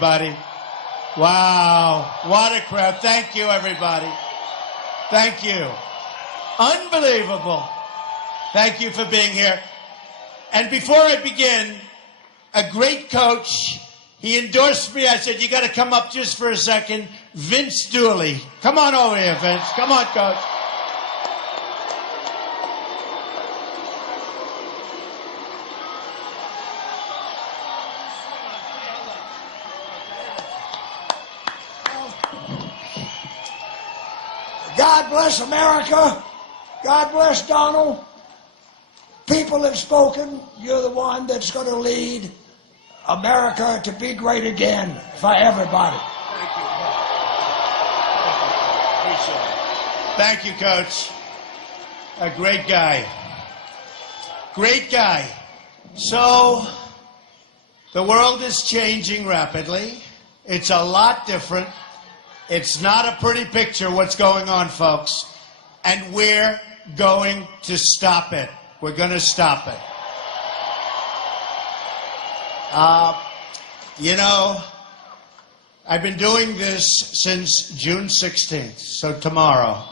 Everybody. Wow, what a crowd. Thank you, everybody. Thank you. Unbelievable. Thank you for being here. And before I begin, a great coach, he endorsed me. I said, you got to come up just for a second. Vince Dooley. Come on over here, Vince. Come on, coach. God bless America. God bless Donald. People have spoken. You're the one that's going to lead America to be great again for everybody. Thank you, Coach. A great guy. Great guy. So, the world is changing rapidly. It's a lot different. It's not a pretty picture what's going on, folks. And we're going to stop it. We're going to stop it. You know, I've been doing this since June 16th, so tomorrow.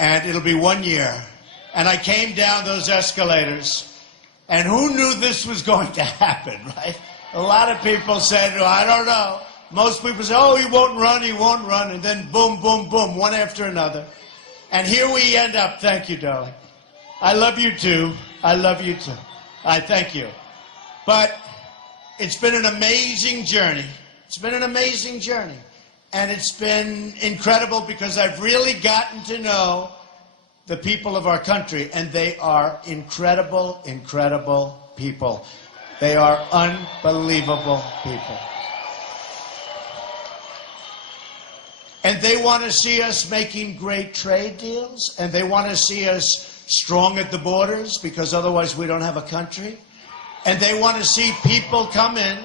And it'll be 1 year. And I came down those escalators, and who knew this was going to happen, right? A lot of people said, oh, I don't know. Most people say, oh, he won't run, and then boom, boom, boom, one after another. And here we end up. Thank you, darling. I love you, too. I love you, too. I thank you. But it's been an amazing journey. It's been an amazing journey. And it's been incredible because I've really gotten to know the people of our country, and they are incredible, incredible people. They are unbelievable people. And they want to see us making great trade deals, and they want to see us strong at the borders because otherwise we don't have a country. And they want to see people come in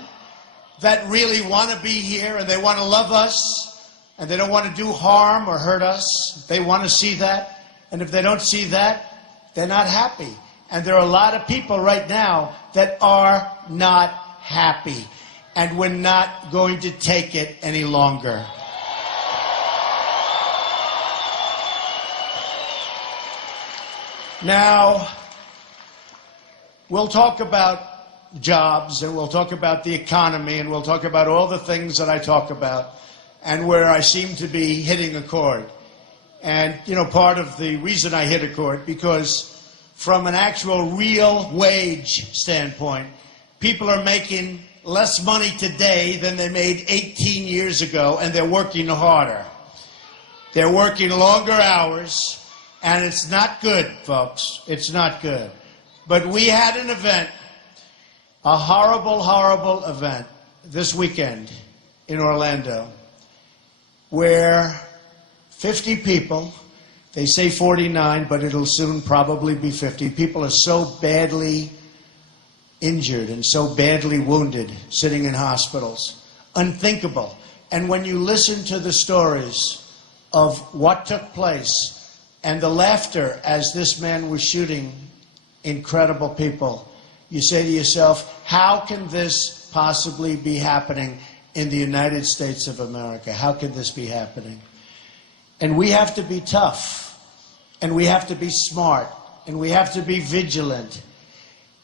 that really want to be here, and they want to love us, and they don't want to do harm or hurt us. They want to see that, and if they don't see that, they're not happy. And there are a lot of people right now that are not happy, and we're not going to take it any longer. Now, we'll talk about jobs, and we'll talk about the economy, and we'll talk about all the things that I talk about, and where I seem to be hitting a chord. And, you know, part of the reason I hit a chord, because from an actual real wage standpoint, people are making less money today than they made 18 years ago, and they're working harder. They're working longer hours. And it's not good, folks. It's not good. But we had an event, a horrible, horrible event this weekend in Orlando, where 50 people, they say 49, but it'll soon probably be 50, people are so badly injured and so badly wounded sitting in hospitals. Unthinkable. And when you listen to the stories of what took place, and the laughter as this man was shooting incredible people, you say to yourself, how can this possibly be happening in the United States of America? How can this be happening? And we have to be tough, and we have to be smart, and we have to be vigilant.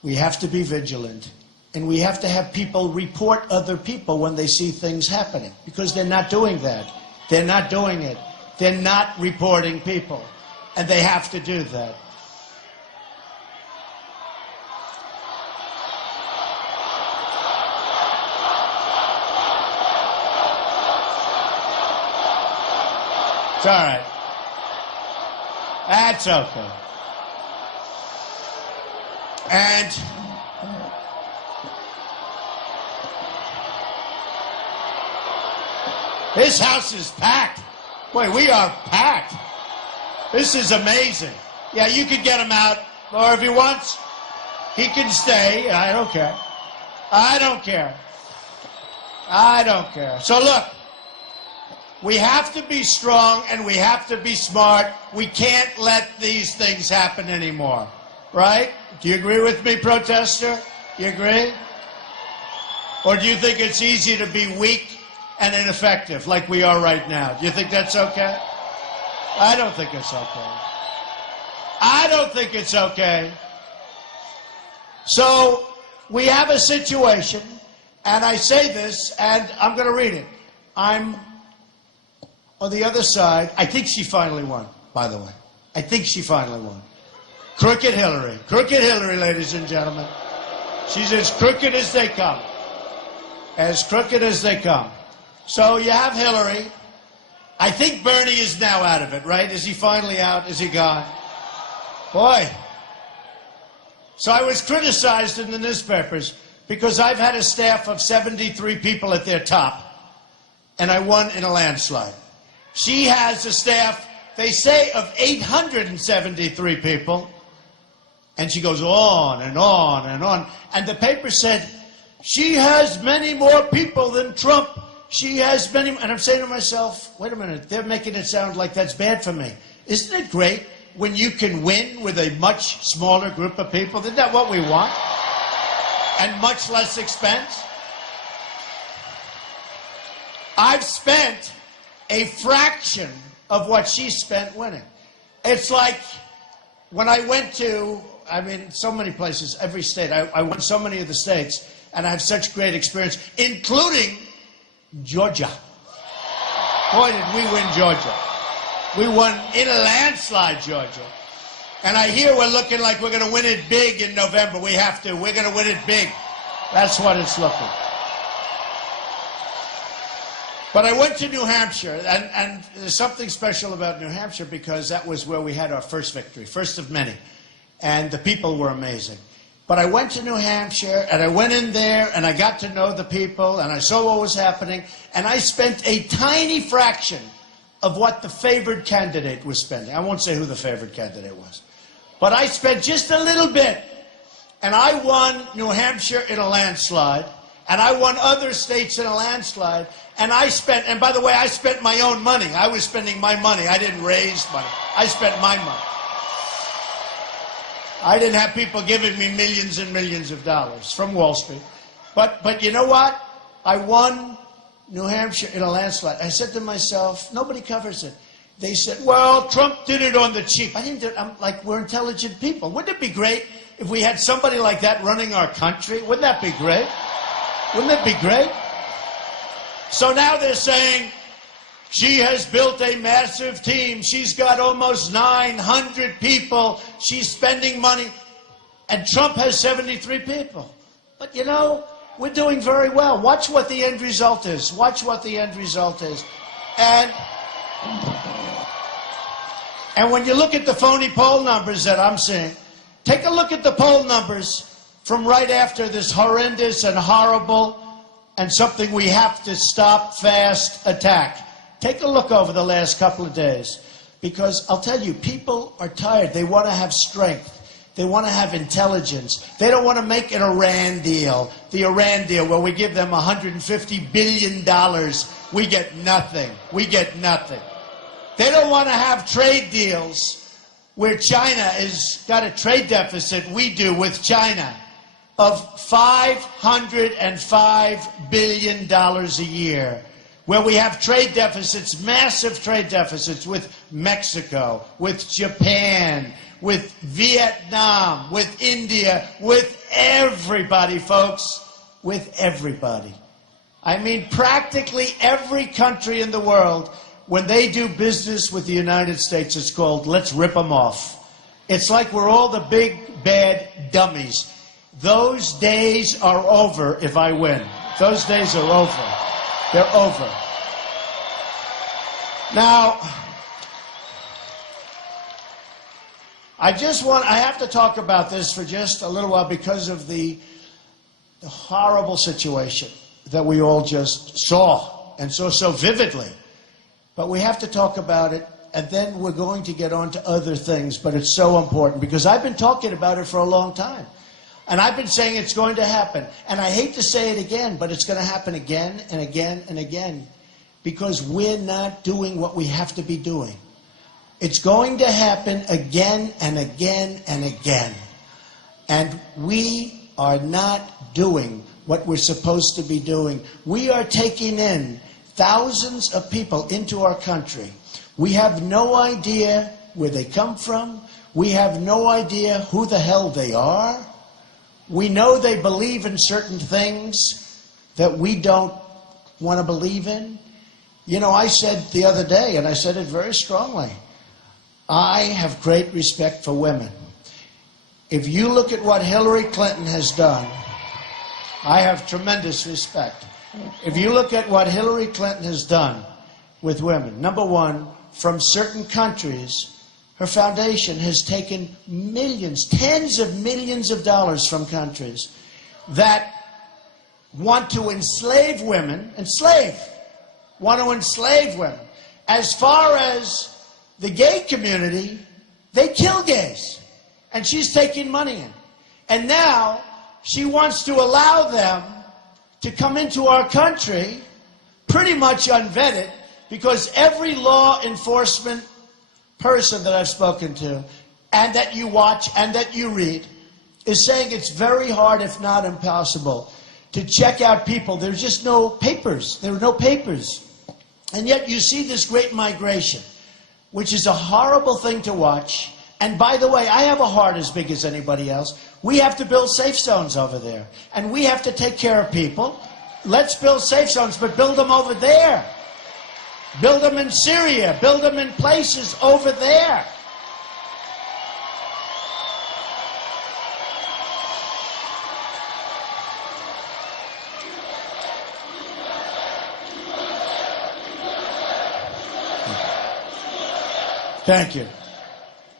We have to be vigilant, and we have to have people report other people when they see things happening, because they're not doing that. They're not doing it. They're not reporting people. And they have to do that. It's all right. That's okay. And this house is packed. Boy, we are packed. This is amazing. Yeah, you could get him out, or if he wants, he can stay. I don't care. I don't care. I don't care. So look, we have to be strong and we have to be smart. We can't let these things happen anymore. Right? Do you agree with me, protester? You agree? Or do you think it's easy to be weak and ineffective like we are right now. Do you think that's okay? I don't think it's okay. I don't think it's okay. So we have a situation, and I say this, and I'm going to read it. I'm on the other side. I think she finally won, by the way. I think she finally won. Crooked Hillary. Crooked Hillary, ladies and gentlemen. She's as crooked as they come. As crooked as they come. So you have Hillary. I think Bernie is now out of it, right? Is he finally out? Is he gone? Boy. So I was criticized in the newspapers because I've had a staff of 73 people at their top, and I won in a landslide. She has a staff, they say, of 873 people, and she goes on and on and on. And the paper said, she has many more people than Trump. She has many, and I'm saying to myself, wait a minute, they're making it sound like that's bad for me. Isn't it great when you can win with a much smaller group of people? Isn't that what we want? And much less expense? I've spent a fraction of what she spent winning. It's like when I went to, so many places, every state. I went so many of the states, and I have such great experience, including Georgia. Boy, did we win Georgia. We won in a landslide, Georgia. And I hear we're looking like we're going to win it big in November. We have to. We're going to win it big. That's what it's looking. But I went to New Hampshire, and there's something special about New Hampshire because that was where we had our first victory, first of many. And the people were amazing. But I went to New Hampshire, and I went in there, and I got to know the people, and I saw what was happening, and I spent a tiny fraction of what the favored candidate was spending. I won't say who the favored candidate was. But I spent just a little bit, and I won New Hampshire in a landslide, and I won other states in a landslide, and and by the way, I spent my own money. I was spending my money. I didn't raise money. I spent my money. I didn't have people giving me millions and millions of dollars from Wall Street. But you know what? I won New Hampshire in a landslide. I said to myself, nobody covers it. They said, well, Trump did it on the cheap. I didn't do it. I'm like, we're intelligent people. Wouldn't it be great if we had somebody like that running our country? Wouldn't that be great? Wouldn't it be great? So now they're saying, she has built a massive team. She's got almost 900 people. She's spending money. And Trump has 73 people. But you know, we're doing very well. Watch what the end result is. Watch what the end result is. And when you look at the phony poll numbers that I'm seeing, take a look at the poll numbers from right after this horrendous and horrible and something we have to stop fast attack. Take a look over the last couple of days, because I'll tell you, people are tired. They want to have strength. They want to have intelligence. They don't want to make an Iran deal. The Iran deal where we give them $150 billion. We get nothing. We get nothing. They don't want to have trade deals where China has got a trade deficit, we do with China, of $505 billion a year. Where we have trade deficits, massive trade deficits with Mexico, with Japan, with Vietnam, with India, with everybody, folks, with everybody. I mean, practically every country in the world, when they do business with the United States, it's called, let's rip them off. It's like we're all the big, bad dummies. Those days are over if I win. Those days are over. They're over. Now, I have to talk about this for just a little while because of the horrible situation that we all just saw and saw so vividly. But we have to talk about it, and then we're going to get on to other things, but it's so important because I've been talking about it for a long time. And I've been saying it's going to happen. And I hate to say it again, but it's going to happen again and again and again because we're not doing what we have to be doing. It's going to happen again and again and again. And we are not doing what we're supposed to be doing. We are taking in thousands of people into our country. We have no idea where they come from. We have no idea who the hell they are. We know they believe in certain things that we don't want to believe in. You know, I said the other day, and I said it very strongly, I have great respect for women. If you look at what Hillary Clinton has done, I have tremendous respect. If you look at what Hillary Clinton has done with women, number one, from certain countries, her foundation has taken millions, tens of millions of dollars from countries that want to enslave women, want to enslave women. As far as the gay community, they kill gays. And she's taking money in. And now she wants to allow them to come into our country pretty much unvetted, because every law enforcement person that I've spoken to and that you watch and that you read is saying it's very hard, if not impossible, to check out people. There's just no papers. There are no papers. And yet you see this great migration, which is a horrible thing to watch. And by the way, I have a heart as big as anybody else. We have to build safe zones over there. And we have to take care of people. Let's build safe zones, but build them over there. Build them in Syria. Build them in places over there. Thank you.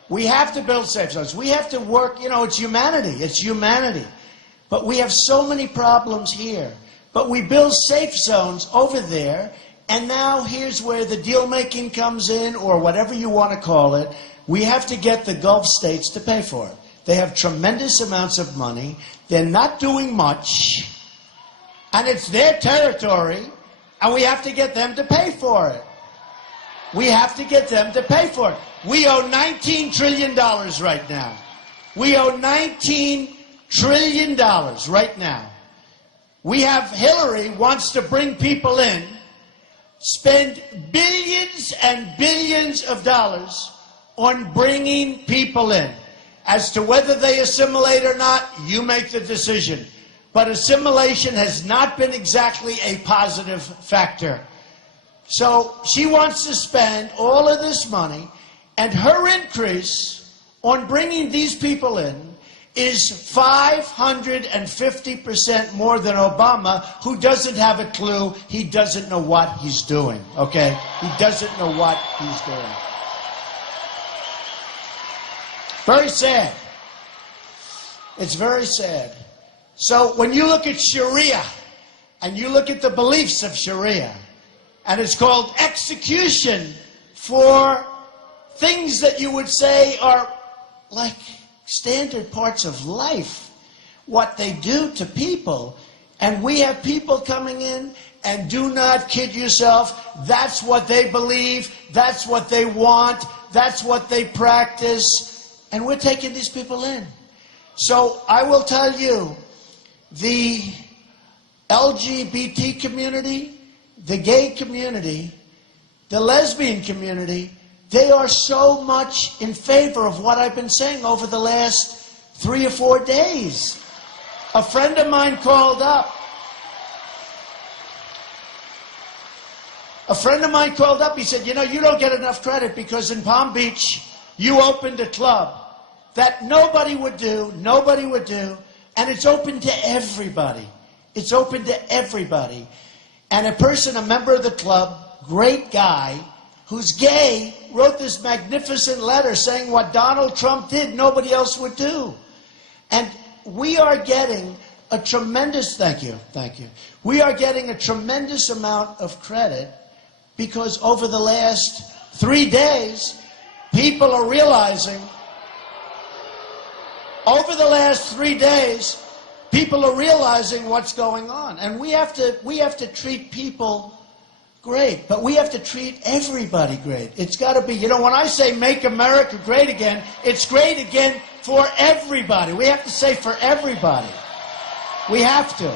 We have to build safe zones. We have to work, you know, it's humanity. It's humanity. But we have so many problems here. But we build safe zones over there, and now here's where the deal-making comes in, or whatever you want to call it. We have to get the Gulf states to pay for it. They have tremendous amounts of money. They're not doing much, and it's their territory, and we have to get them to pay for it. We have to get them to pay for it. We owe $19 trillion right now. We owe $19 trillion right now. We have Hillary wants to bring people in, spend billions and billions of dollars on bringing people in. As to whether they assimilate or not, you make the decision. But assimilation has not been exactly a positive factor. So she wants to spend all of this money, and her increase on bringing these people in is 550% more than Obama, who doesn't have a clue. He doesn't know what he's doing, okay? He doesn't know what he's doing. Very sad. It's very sad. So when you look at Sharia, and you look at the beliefs of Sharia, and it's called execution for things that you would say are like standard parts of life, what they do to people. And we have people coming in, and do not kid yourself, that's what they believe, that's what they want, that's what they practice, and we're taking these people in. So I will tell you, the LGBT community, the gay community, the lesbian community, they are so much in favor of what I've been saying over the last 3 or 4 days. A friend of mine called up. He said, you know, you don't get enough credit because in Palm Beach, you opened a club that nobody would do, and it's open to everybody. It's open to everybody. And a member of the club, great guy, who's gay, wrote this magnificent letter saying what Donald Trump did, nobody else would do. And we are getting a tremendous, thank you. We are getting a tremendous amount of credit because over the last 3 days, people are realizing, what's going on. And we have to treat people great, but we have to treat everybody great. It's got to be, you know, when I say make America great again, it's great again for everybody. We have to say for everybody. We have to.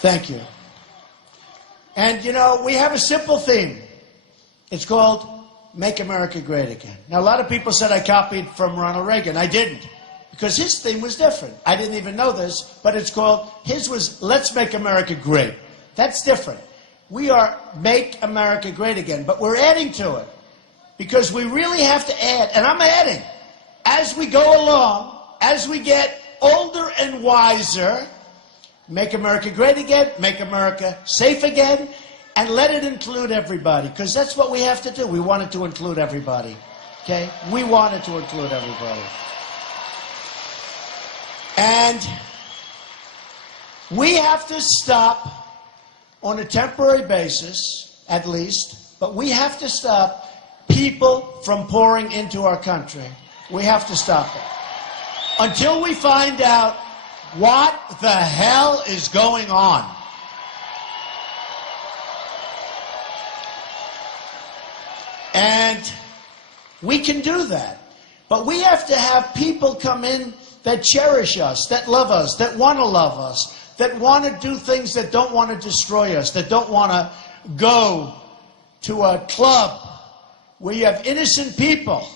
Thank you. And, you know, we have a simple theme. It's called Make America Great Again. Now, a lot of people said I copied from Ronald Reagan. I didn't, because his theme was different. I didn't even know this, but it's called, his was Let's Make America Great. That's different. We are Make America Great Again, but we're adding to it, because we really have to add, and I'm adding, as we go along, as we get older and wiser, make America great again, make America safe again, and let it include everybody, because that's what we have to do. We want it to include everybody, okay? We want it to include everybody. And we have to stop, on a temporary basis, at least, but we have to stop people from pouring into our country. We have to stop it. Until we find out what the hell is going on. And we can do that. But we have to have people come in that cherish us, that love us, that want to love us, that want to do things that don't want to destroy us, that don't want to go to a club where you have innocent people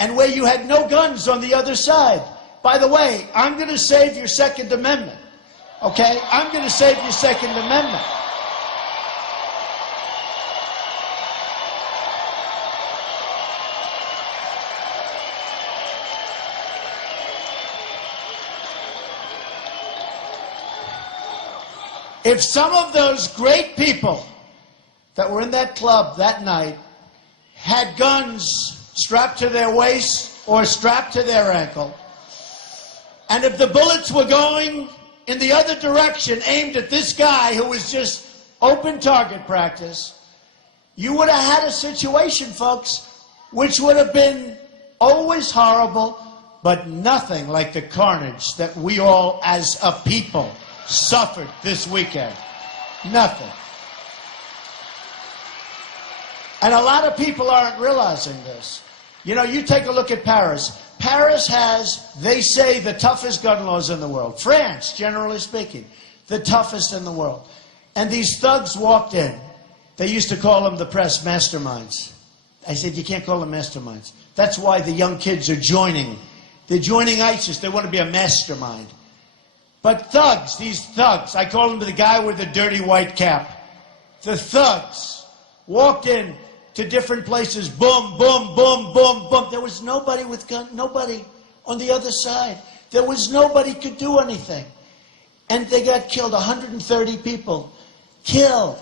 and where you had no guns on the other side. By the way, I'm going to save your Second Amendment, okay? I'm going to save your Second Amendment. If some of those great people that were in that club that night had guns strapped to their waist or strapped to their ankle, and if the bullets were going in the other direction, aimed at this guy who was just open target practice, you would have had a situation, folks, which would have been always horrible, but nothing like the carnage that we all, as a people, suffered this weekend. Nothing. And a lot of people aren't realizing this. You know, you take a look at Paris. Paris has, they say, the toughest gun laws in the world. France, generally speaking, the toughest in the world. And these thugs walked in. They used to call them the press masterminds. I said, you can't call them masterminds. That's why the young kids are joining. They're joining ISIS. They want to be a mastermind. But thugs, these thugs, I call them the guy with the dirty white cap. The thugs walked in to different places, boom, boom, boom, boom, boom. There was nobody with gun, nobody on the other side. There was nobody could do anything. And they got killed, 130 people killed,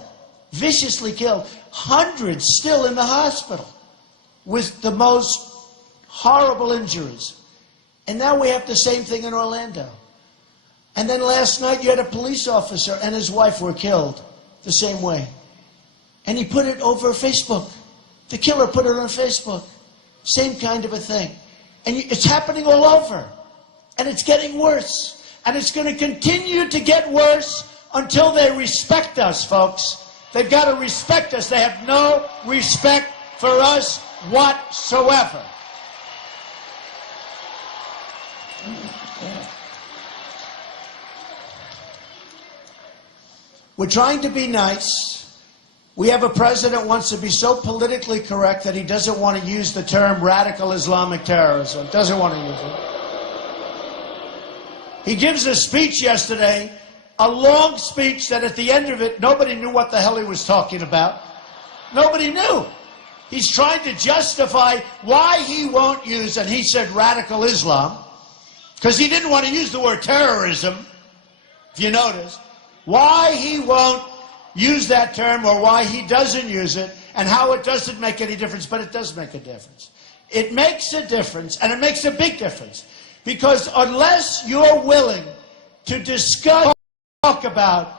viciously killed, hundreds still in the hospital with the most horrible injuries. And now we have the same thing in Orlando. And then last night you had a police officer and his wife were killed the same way. And he put it over Facebook. The killer put it on Facebook. Same kind of a thing. And it's happening all over. And it's getting worse. And it's going to continue to get worse until they respect us, folks. They've got to respect us. They have no respect for us whatsoever. We're trying to be nice. We have a president who wants to be so politically correct that he doesn't want to use the term radical Islamic terrorism. Doesn't want to use it. He gives a speech yesterday, a long speech that at the end of it, nobody knew what the hell he was talking about. Nobody knew. He's trying to justify why he won't use, and he said radical Islam, because he didn't want to use the word terrorism, if you notice. Why he won't use that term, or why he doesn't use it, and how it doesn't make any difference, but it does make a difference. It makes a difference, and it makes a big difference, because unless you're willing to discuss, talk about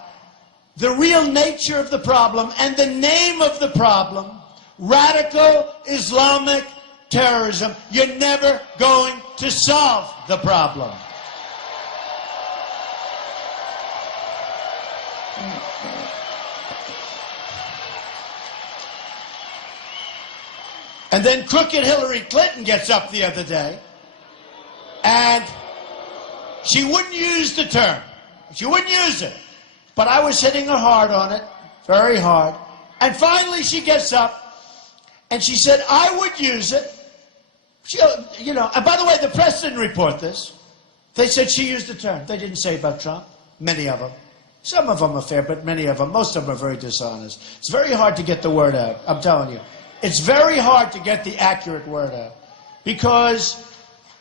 the real nature of the problem and the name of the problem, radical Islamic terrorism, you're never going to solve the problem. And then crooked Hillary Clinton gets up the other day, and she wouldn't use the term. She wouldn't use it. But I was hitting her hard on it, very hard. And finally she gets up and she said, I would use it. She, and by the way, the press didn't report this. They said she used the term. They didn't say about Trump. Many of them. Some of them are fair, but many of them, most of them are very dishonest. It's very hard to get the word out, I'm telling you. It's very hard to get the accurate word out. Because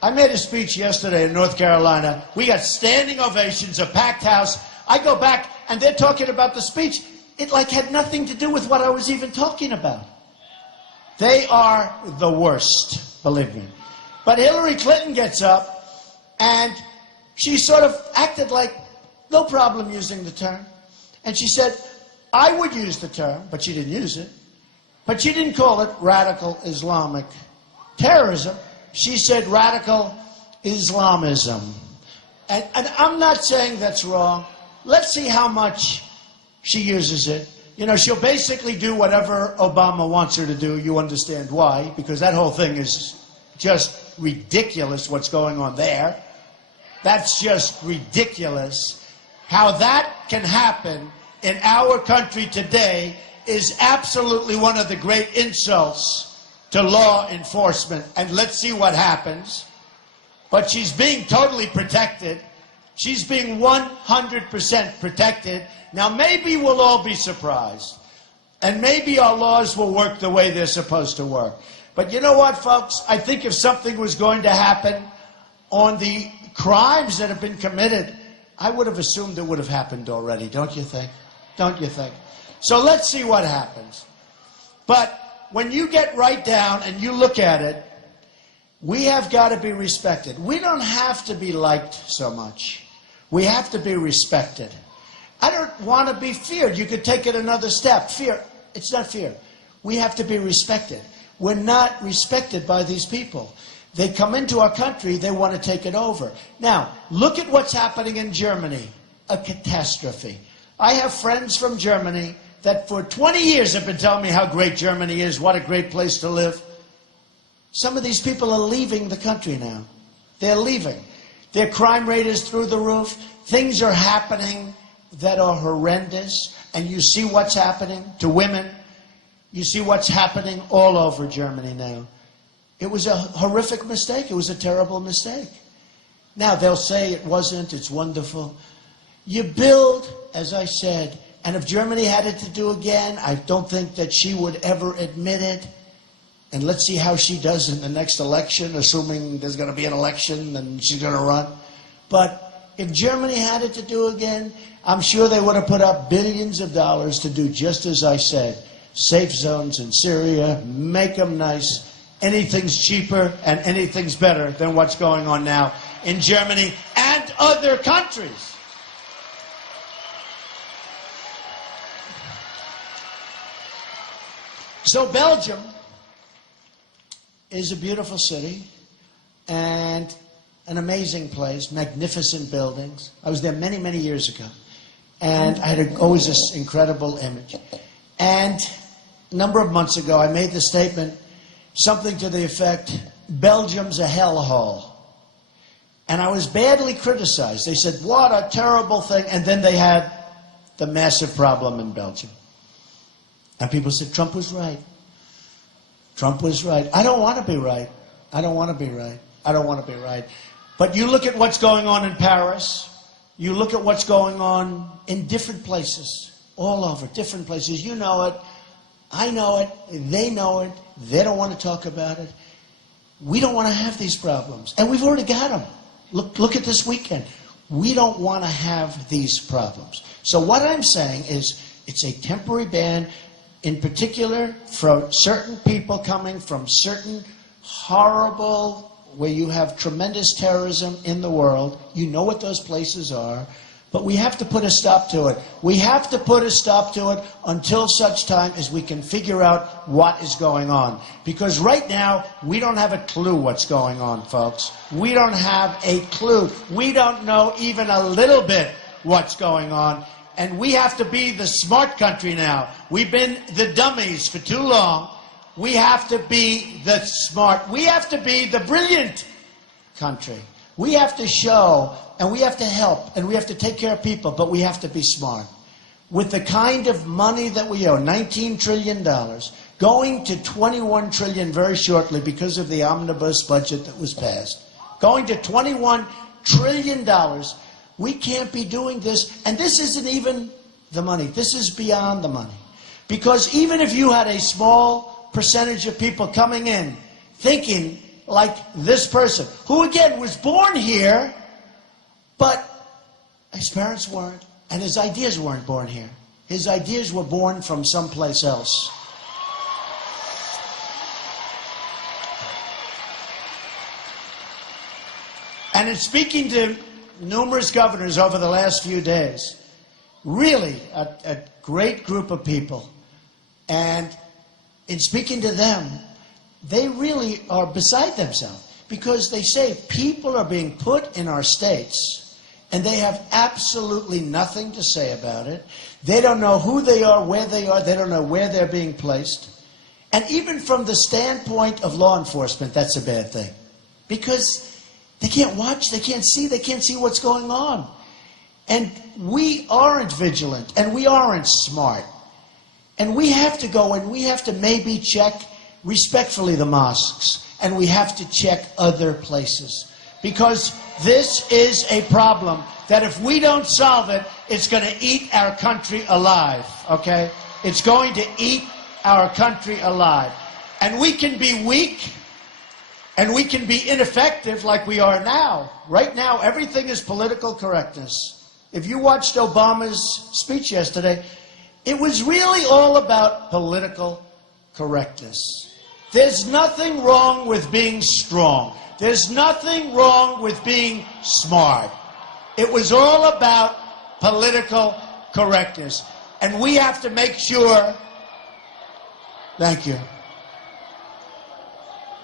I made a speech yesterday in North Carolina. We got standing ovations, a packed house. I go back and they're talking about the speech. It like had nothing to do with what I was even talking about. They are the worst, believe me. But Hillary Clinton gets up and she sort of acted like no problem using the term. And she said, I would use the term, but she didn't use it. But she didn't call it radical Islamic terrorism. She said radical Islamism. And I'm not saying that's wrong. Let's see how much she uses it. She'll basically do whatever Obama wants her to do. You understand why? Because that whole thing is just ridiculous what's going on there. That's just ridiculous. How that can happen in our country today is absolutely one of the great insults to law enforcement. And let's see what happens. But she's being totally protected. She's being 100% protected. Now, maybe we'll all be surprised. And maybe our laws will work the way they're supposed to work. But you know what, folks? I think if something was going to happen on the crimes that have been committed, I would have assumed it would have happened already, don't you think? Don't you think? So let's see what happens. But when you get right down and you look at it, we have got to be respected. We don't have to be liked so much. We have to be respected. I don't want to be feared. You could take it another step. Fear, it's not fear. We have to be respected. We're not respected by these people. They come into our country, they want to take it over. Now, look at what's happening in Germany. A catastrophe. I have friends from Germany that for 20 years have been telling me how great Germany is, what a great place to live. Some of these people are leaving the country now. They're leaving. Their crime rate is through the roof. Things are happening that are horrendous. And you see what's happening to women. You see what's happening all over Germany now. It was a horrific mistake. It was a terrible mistake. Now, they'll say it wasn't. It's wonderful. You build, as I said, and if Germany had it to do again, I don't think that she would ever admit it. And let's see how she does in the next election, assuming there's going to be an election and she's going to run. But if Germany had it to do again, I'm sure they would have put up billions of dollars to do just as I said. Safe zones in Syria, make them nice. Anything's cheaper and anything's better than what's going on now in Germany and other countries. So Belgium is a beautiful city and an amazing place, magnificent buildings. I was there many, many years ago. And I had always this incredible image. And a number of months ago, I made the statement, something to the effect, Belgium's a hellhole. And I was badly criticized. They said, what a terrible thing. And then they had the massive problem in Belgium. And people said, Trump was right. Trump was right. I don't want to be right. I don't want to be right. I don't want to be right. But you look at what's going on in Paris. You look at what's going on in different places, all over, different places. You know it. I know it. They know it. They don't want to talk about it. We don't want to have these problems. And we've already got them. Look at this weekend. We don't want to have these problems. So what I'm saying is it's a temporary ban, in particular for certain people coming from certain horrible, where you have tremendous terrorism in the world. You know what those places are. But we have to put a stop to it. We have to put a stop to it until such time as we can figure out what is going on. Because right now, we don't have a clue what's going on, folks. We don't have a clue. We don't know even a little bit what's going on. And we have to be the smart country now. We've been the dummies for too long. We have to be the smart. We have to be the brilliant country. We have to show, and we have to help, and we have to take care of people, but we have to be smart. with the kind of money that we owe, $19 trillion, going to $21 trillion very shortly because of the omnibus budget that was passed, going to $21 trillion, we can't be doing this. And this isn't even the money. This is beyond the money. Because even if you had a small percentage of people coming in thinking like this person, who again was born here, but his parents weren't, and his ideas weren't born here. His ideas were born from someplace else. And in speaking to numerous governors over the last few days, really a great group of people, and in speaking to them, they really are beside themselves because they say people are being put in our states and they have absolutely nothing to say about it. They don't know who they are, they don't know where they're being placed. And even from the standpoint of law enforcement, that's a bad thing. Because they can't watch, they can't see what's going on. And we aren't vigilant, and we aren't smart. And we have to go and we have to maybe check respectfully the mosques, and we have to check other places. Because this is a problem that if we don't solve it, it's going to eat our country alive, okay? It's going to eat our country alive. And we can be weak, and we can be ineffective like we are now. Right now, everything is political correctness. If you watched Obama's speech yesterday, it was really all about political correctness. There's nothing wrong with being strong. There's nothing wrong with being smart. It was all about political correctness. And we have to make sure, thank you.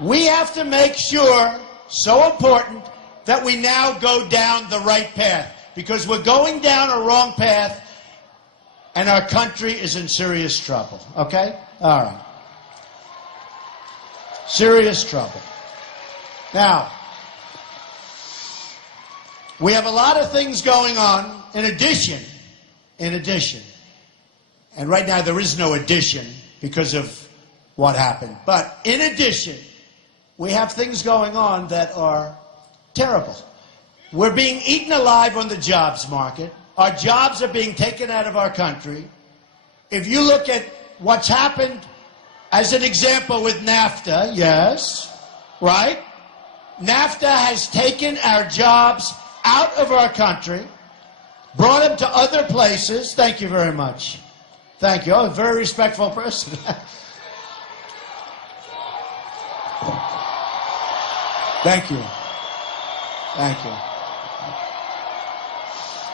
We have to make sure, so important, that we now go down the right path. Because we're going down a wrong path, and our country is in serious trouble. Okay? All right. Serious trouble. Now, we have a lot of things going on in addition, and right now there is no addition because of what happened. But in addition, we have things going on that are terrible. We're being eaten alive on the jobs market. Our jobs are being taken out of our country. If you look at what's happened, as an example with NAFTA, yes, right? NAFTA has taken our jobs out of our country, brought them to other places. Thank you very much. Thank you. Oh, a very respectful person. Thank you. Thank you.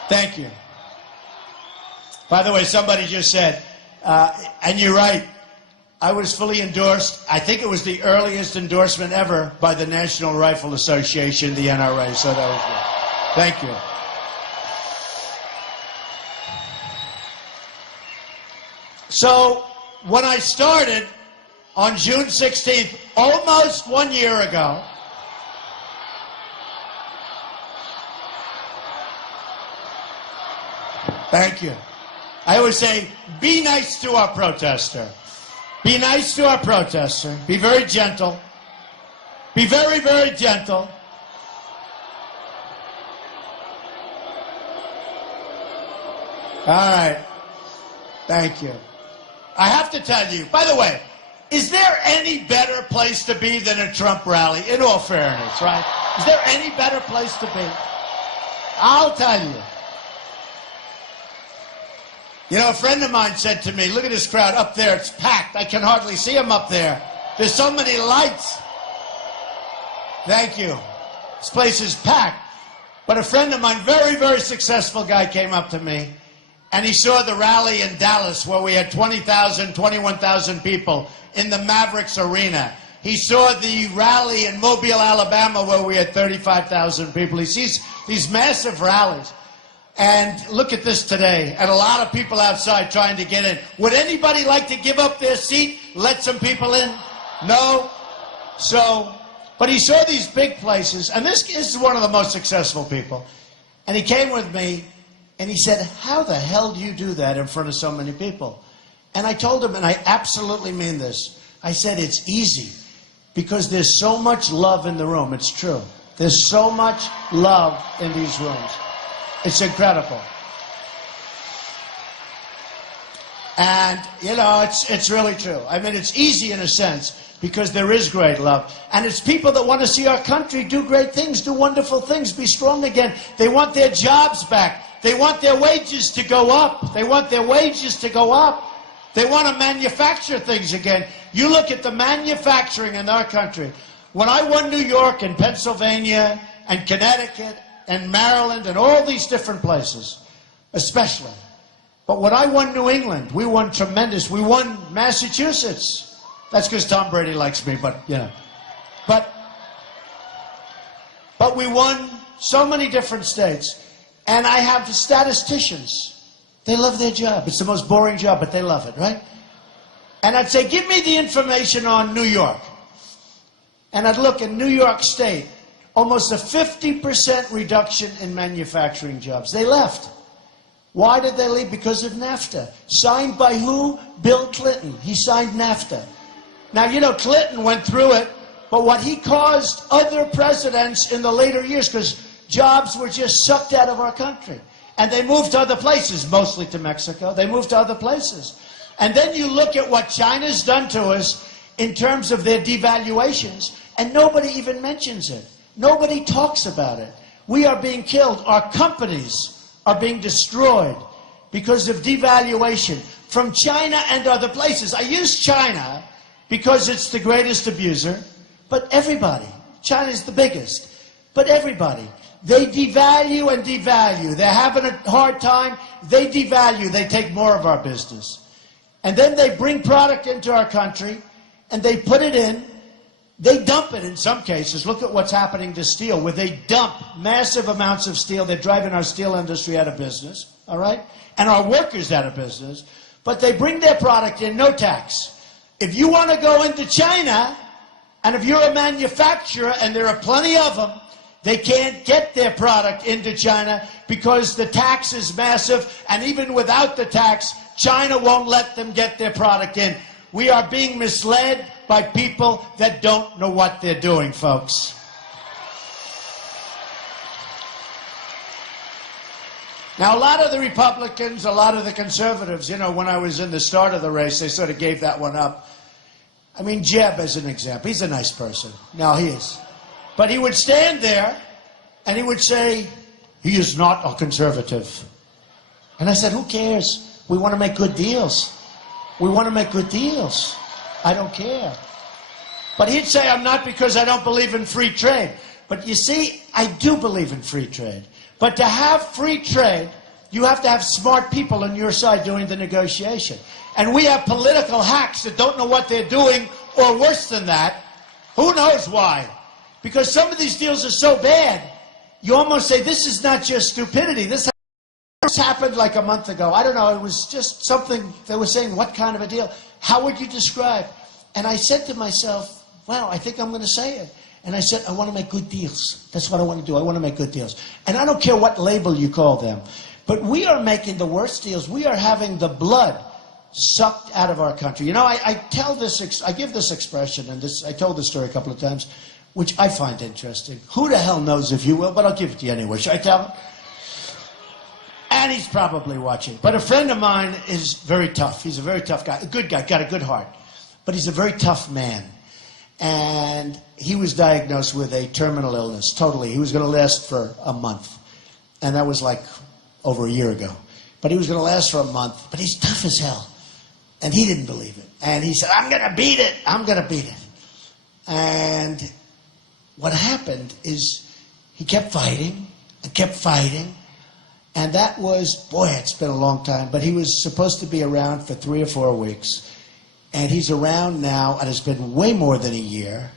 Thank you. By the way, somebody just said, and you're right, I was fully endorsed. I think it was the earliest endorsement ever by the National Rifle Association, the NRA, so that was good. Thank you. So, when I started on June 16th, almost 1 year ago, thank you. I always say, be nice to our protester. Be nice to our protester. Be very gentle. Be very, very gentle. All right. Thank you. I have to tell you, by the way, is there any better place to be than a Trump rally? In all fairness, right? Is there any better place to be? I'll tell you. You know, a friend of mine said to me, look at this crowd up there, it's packed. I can hardly see them up there. There's so many lights. Thank you. This place is packed. But a friend of mine, very, very successful guy, came up to me, and he saw the rally in Dallas where we had 20,000, 21,000 people in the Mavericks Arena. He saw the rally in Mobile, Alabama where we had 35,000 people. He sees these massive rallies. And look at this today, and a lot of people outside trying to get in. Would anybody like to give up their seat, let some people in? No? So, but he saw these big places, and this is one of the most successful people. And he came with me And he said, how the hell do you do that in front of so many people? And I told him, and I absolutely mean this, I said, it's easy because there's so much love in the room. It's true. There's so much love in these rooms. It's incredible. And, you know, it's really true. I mean, it's easy in a sense because there is great love. And it's people that want to see our country do great things, do wonderful things, be strong again. They want their jobs back. They want their wages to go up. They want their wages to go up. They want to manufacture things again. You look at the manufacturing in our country. When I won New York and Pennsylvania and Connecticut and Maryland and all these different places, especially. But when I won New England, we won tremendous. We won Massachusetts. That's because Tom Brady likes me, but, you know. But we won so many different states. And I have statisticians. They love their job. It's the most boring job, but they love it, right? And I'd say, give me the information on New York. And I'd look in New York State, almost a 50% reduction in manufacturing jobs. They left. Why did they leave? Because of NAFTA. Signed by who? Bill Clinton. He signed NAFTA. Now, you know, Clinton went through it, but what he caused other presidents in the later years, because jobs were just sucked out of our country. And they moved to other places, mostly to Mexico. They moved to other places. And then you look at what China's done to us in terms of their devaluations, and nobody even mentions it. Nobody talks about it. We are being killed. Our companies are being destroyed because of devaluation from China and other places. I use China because it's the greatest abuser, but everybody. China's the biggest, but everybody. They devalue and devalue. They're having a hard time. They devalue. They take more of our business. And then they bring product into our country, and they put it in. They dump it in some cases. Look at what's happening to steel, where they dump massive amounts of steel. They're driving our steel industry out of business, all right? And our workers out of business. But they bring their product in, no tax. If you want to go into China, and if you're a manufacturer, and there are plenty of them, they can't get their product into China because the tax is massive, and even without the tax, China won't let them get their product in. We are being misled by people that don't know what they're doing, folks. Now, a lot of the Republicans, a lot of the conservatives, you know, when I was in the start of the race, they sort of gave that one up. I mean, Jeb, as an example, he's a nice person. No, he is. But he would stand there, and he would say, he is not a conservative. And I said, who cares? We want to make good deals. We want to make good deals. I don't care. But he'd say, I'm not because I don't believe in free trade. But you see, I do believe in free trade. But to have free trade, you have to have smart people on your side doing the negotiation. And we have political hacks that don't know what they're doing, or worse than that. Who knows why? Because some of these deals are so bad, you almost say, this is not just stupidity. This happened like a month ago. I don't know, it was just something, they were saying, what kind of a deal? How would you describe? And I said to myself, wow, I think I'm going to say it. And I said, I want to make good deals. That's what I want to do. I want to make good deals. And I don't care what label you call them. But we are making the worst deals. We are having the blood sucked out of our country. You know, I give this expression, and I told this story a couple of times, which I find interesting. Who the hell knows, if you will, but I'll give it to you anyway. Should I tell him? And he's probably watching. But a friend of mine is very tough. He's a very tough guy. A good guy, got a good heart. But he's a very tough man. And he was diagnosed with a terminal illness, totally. He was going to last for a month. And that was like over a year ago. But he was going to last for a month. But he's tough as hell. And he didn't believe it. And he said, I'm going to beat it. I'm going to beat it. And what happened is he kept fighting and kept fighting. And that was, boy, it's been a long time. But he was supposed to be around for 3 or 4 weeks. And he's around now, and it's been way more than a year.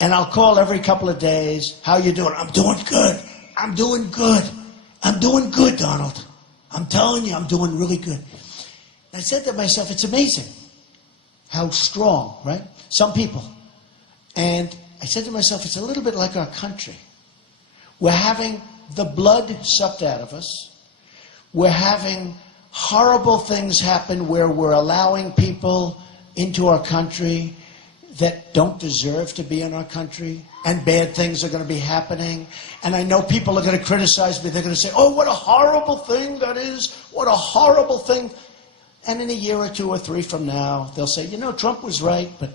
And I'll call every couple of days. How you doing? I'm doing good. I'm doing good. I'm doing good, Donald. I'm telling you, I'm doing really good. And I said to myself, it's amazing how strong, right? Some people. And I said to myself, it's a little bit like our country. We're having the blood sucked out of us. we're having horrible things happen where we're allowing people into our country that don't deserve to be in our country, and bad things are going to be happening. And I know people are going to criticize me. They're going to say, oh, what a horrible thing that is. What a horrible thing. And in a year or two or three from now, they'll say, you know, Trump was right, but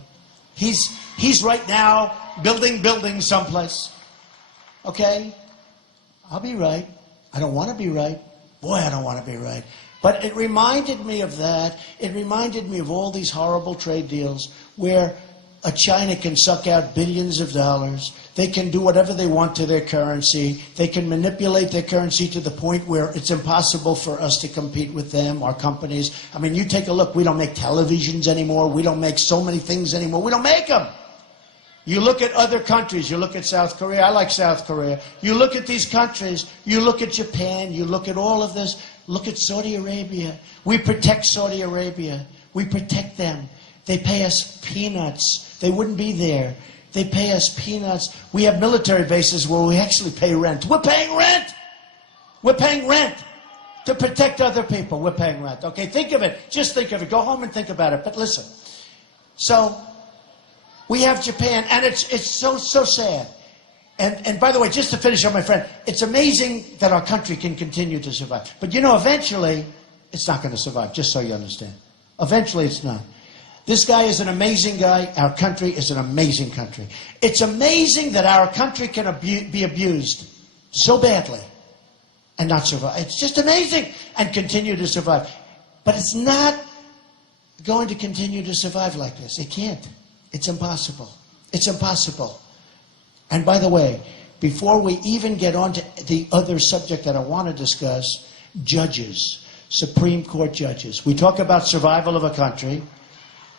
he's right now building buildings someplace. Okay? I'll be right. I don't want to be right. Boy, I don't want to be right. But it reminded me of that. It reminded me of all these horrible trade deals where a China can suck out billions of dollars. They can do whatever they want to their currency. They can manipulate their currency to the point where it's impossible for us to compete with them, our companies. I mean, you take a look. We don't make televisions anymore. We don't make so many things anymore. We don't make them. You look at other countries. You look at South Korea. I like South Korea. You look at these countries. You look at Japan. You look at all of this. Look at Saudi Arabia. We protect Saudi Arabia. We protect them. They pay us peanuts. They wouldn't be there. They pay us peanuts. We have military bases where we actually pay rent. We're paying rent. We're paying rent to protect other people. We're paying rent. Okay, think of it. Just think of it. Go home and think about it. But listen. So we have Japan, and it's so sad. And by the way, just to finish up, my friend, it's amazing that our country can continue to survive. But you know, eventually, it's not going to survive, just so you understand. Eventually, it's not. This guy is an amazing guy. Our country is an amazing country. It's amazing that our country can be abused so badly and not survive. It's just amazing and continue to survive. But it's not going to continue to survive like this. It can't. It's impossible. It's impossible. And by the way, before we even get on to the other subject that I want to discuss, judges, Supreme Court judges. We talk about survival of a country.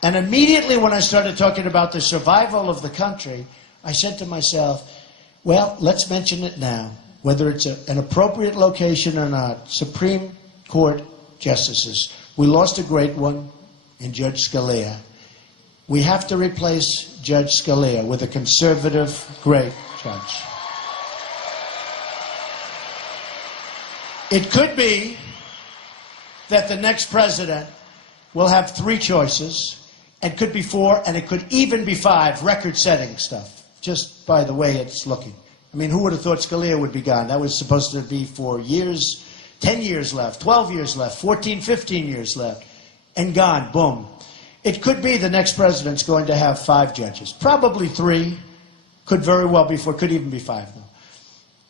And immediately when I started talking about the survival of the country, I said to myself, well, let's mention it now, whether it's an appropriate location or not. Supreme Court justices. We lost a great one in Judge Scalia. We have to replace Judge Scalia with a conservative, great judge. It could be that the next president will have 3 choices. It could be 4, and it could even be 5, record-setting stuff, just by the way it's looking. I mean, who would have thought Scalia would be gone? That was supposed to be for years, 10 years left, 12 years left, 14, 15 years left, and gone, boom. It could be the next president's going to have 5 judges, probably 3, could very well be 4, could even be 5, though.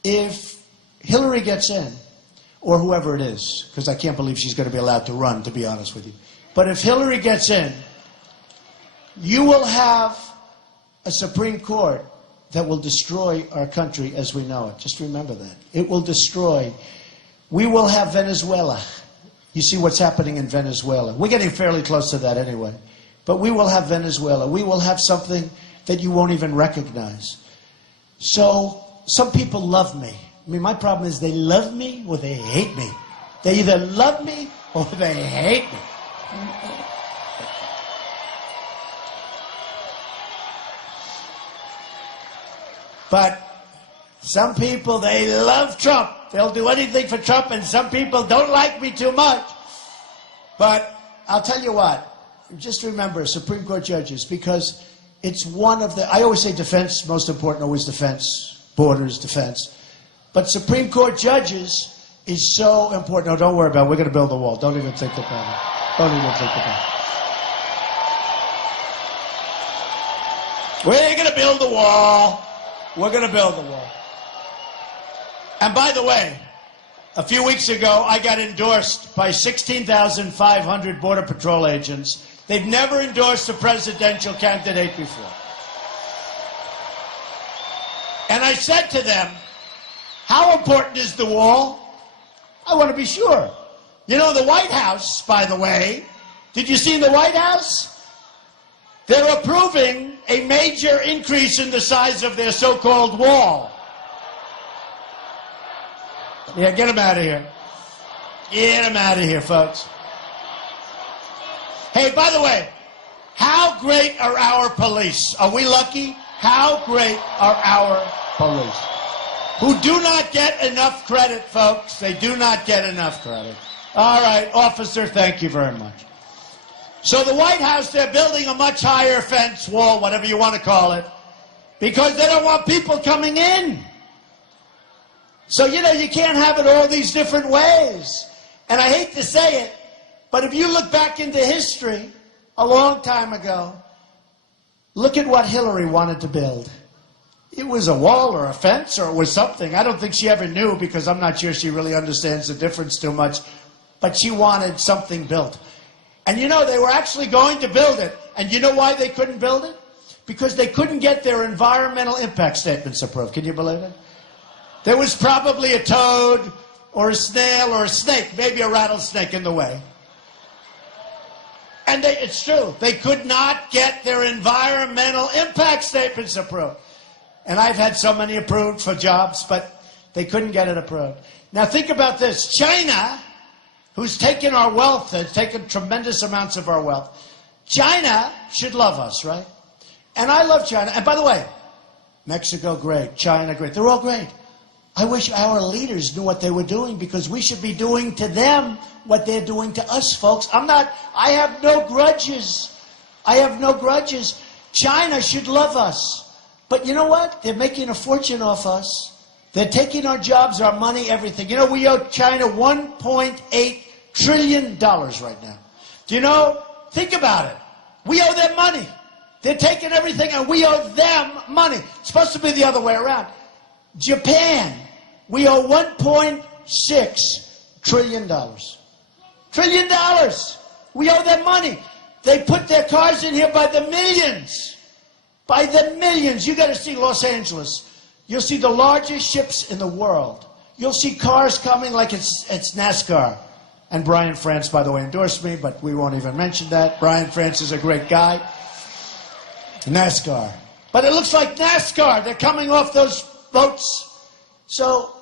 If Hillary gets in, or whoever it is, because I can't believe she's going to be allowed to run, to be honest with you, but if Hillary gets in, you will have a Supreme Court that will destroy our country as we know it. Just remember that. It will destroy. We will have Venezuela. You see what's happening in Venezuela. We're getting fairly close to that anyway. But we will have Venezuela. We will have something that you won't even recognize. So, some people love me. I mean, my problem is they love me or they hate me. They either love me or they hate me. But some people, they love Trump. They'll do anything for Trump, and some people don't like me too much. But I'll tell you what, just remember, Supreme Court judges, because it's one of the, I always say defense, most important, always defense, borders, defense. But Supreme Court judges is so important. No, don't worry about it. We're going to build a wall. Don't even think about it. Don't even think about it. We're going to build a wall. We're going to build the wall. And by the way, a few weeks ago, I got endorsed by 16,500 Border Patrol agents. They've never endorsed a presidential candidate before. And I said to them, how important is the wall? I want to be sure. You know, the White House, by the way, did you see the White House? They're approving a major increase in the size of their so-called wall. Yeah, get them out of here. Get them out of here, folks. Hey, by the way, how great are our police? Are we lucky? How great are our police? who do not get enough credit, folks. They do not get enough credit. All right, officer, thank you very much. So the White House, they're building a much higher fence, wall, whatever you want to call it, because they don't want people coming in. So, you know, you can't have it all these different ways. And I hate to say it, but if you look back into history a long time ago, look at what Hillary wanted to build. It was a wall or a fence or it was something. I don't think she ever knew because I'm not sure she really understands the difference too much. But she wanted something built. And you know, they were actually going to build it. And you know why they couldn't build it? Because they couldn't get their environmental impact statements approved. Can you believe it? There was probably a toad or a snail or a snake, maybe a rattlesnake in the way. And it's true, they could not get their environmental impact statements approved. And I've had so many approved for jobs, but they couldn't get it approved. Now think about this. China, who's taken our wealth, has taken tremendous amounts of our wealth. China should love us, right? And I love China. And by the way, Mexico, great. China, great. They're all great. I wish our leaders knew what they were doing because we should be doing to them what they're doing to us, folks. I have no grudges. I have no grudges. China should love us. But you know what? They're making a fortune off us. They're taking our jobs, our money, everything. You know, we owe China $1.8 trillion right now. Do you know? Think about it. We owe them money. They're taking everything and we owe them money. It's supposed to be the other way around. Japan, we owe $1.6 trillion. Trillion dollars. We owe them money. They put their cars in here by the millions. By the millions. You got to see Los Angeles. You'll see the largest ships in the world. You'll see cars coming like it's NASCAR. And Brian France, by the way, endorsed me, but we won't even mention that. Brian France is a great guy. NASCAR. But it looks like NASCAR. They're coming off those boats. So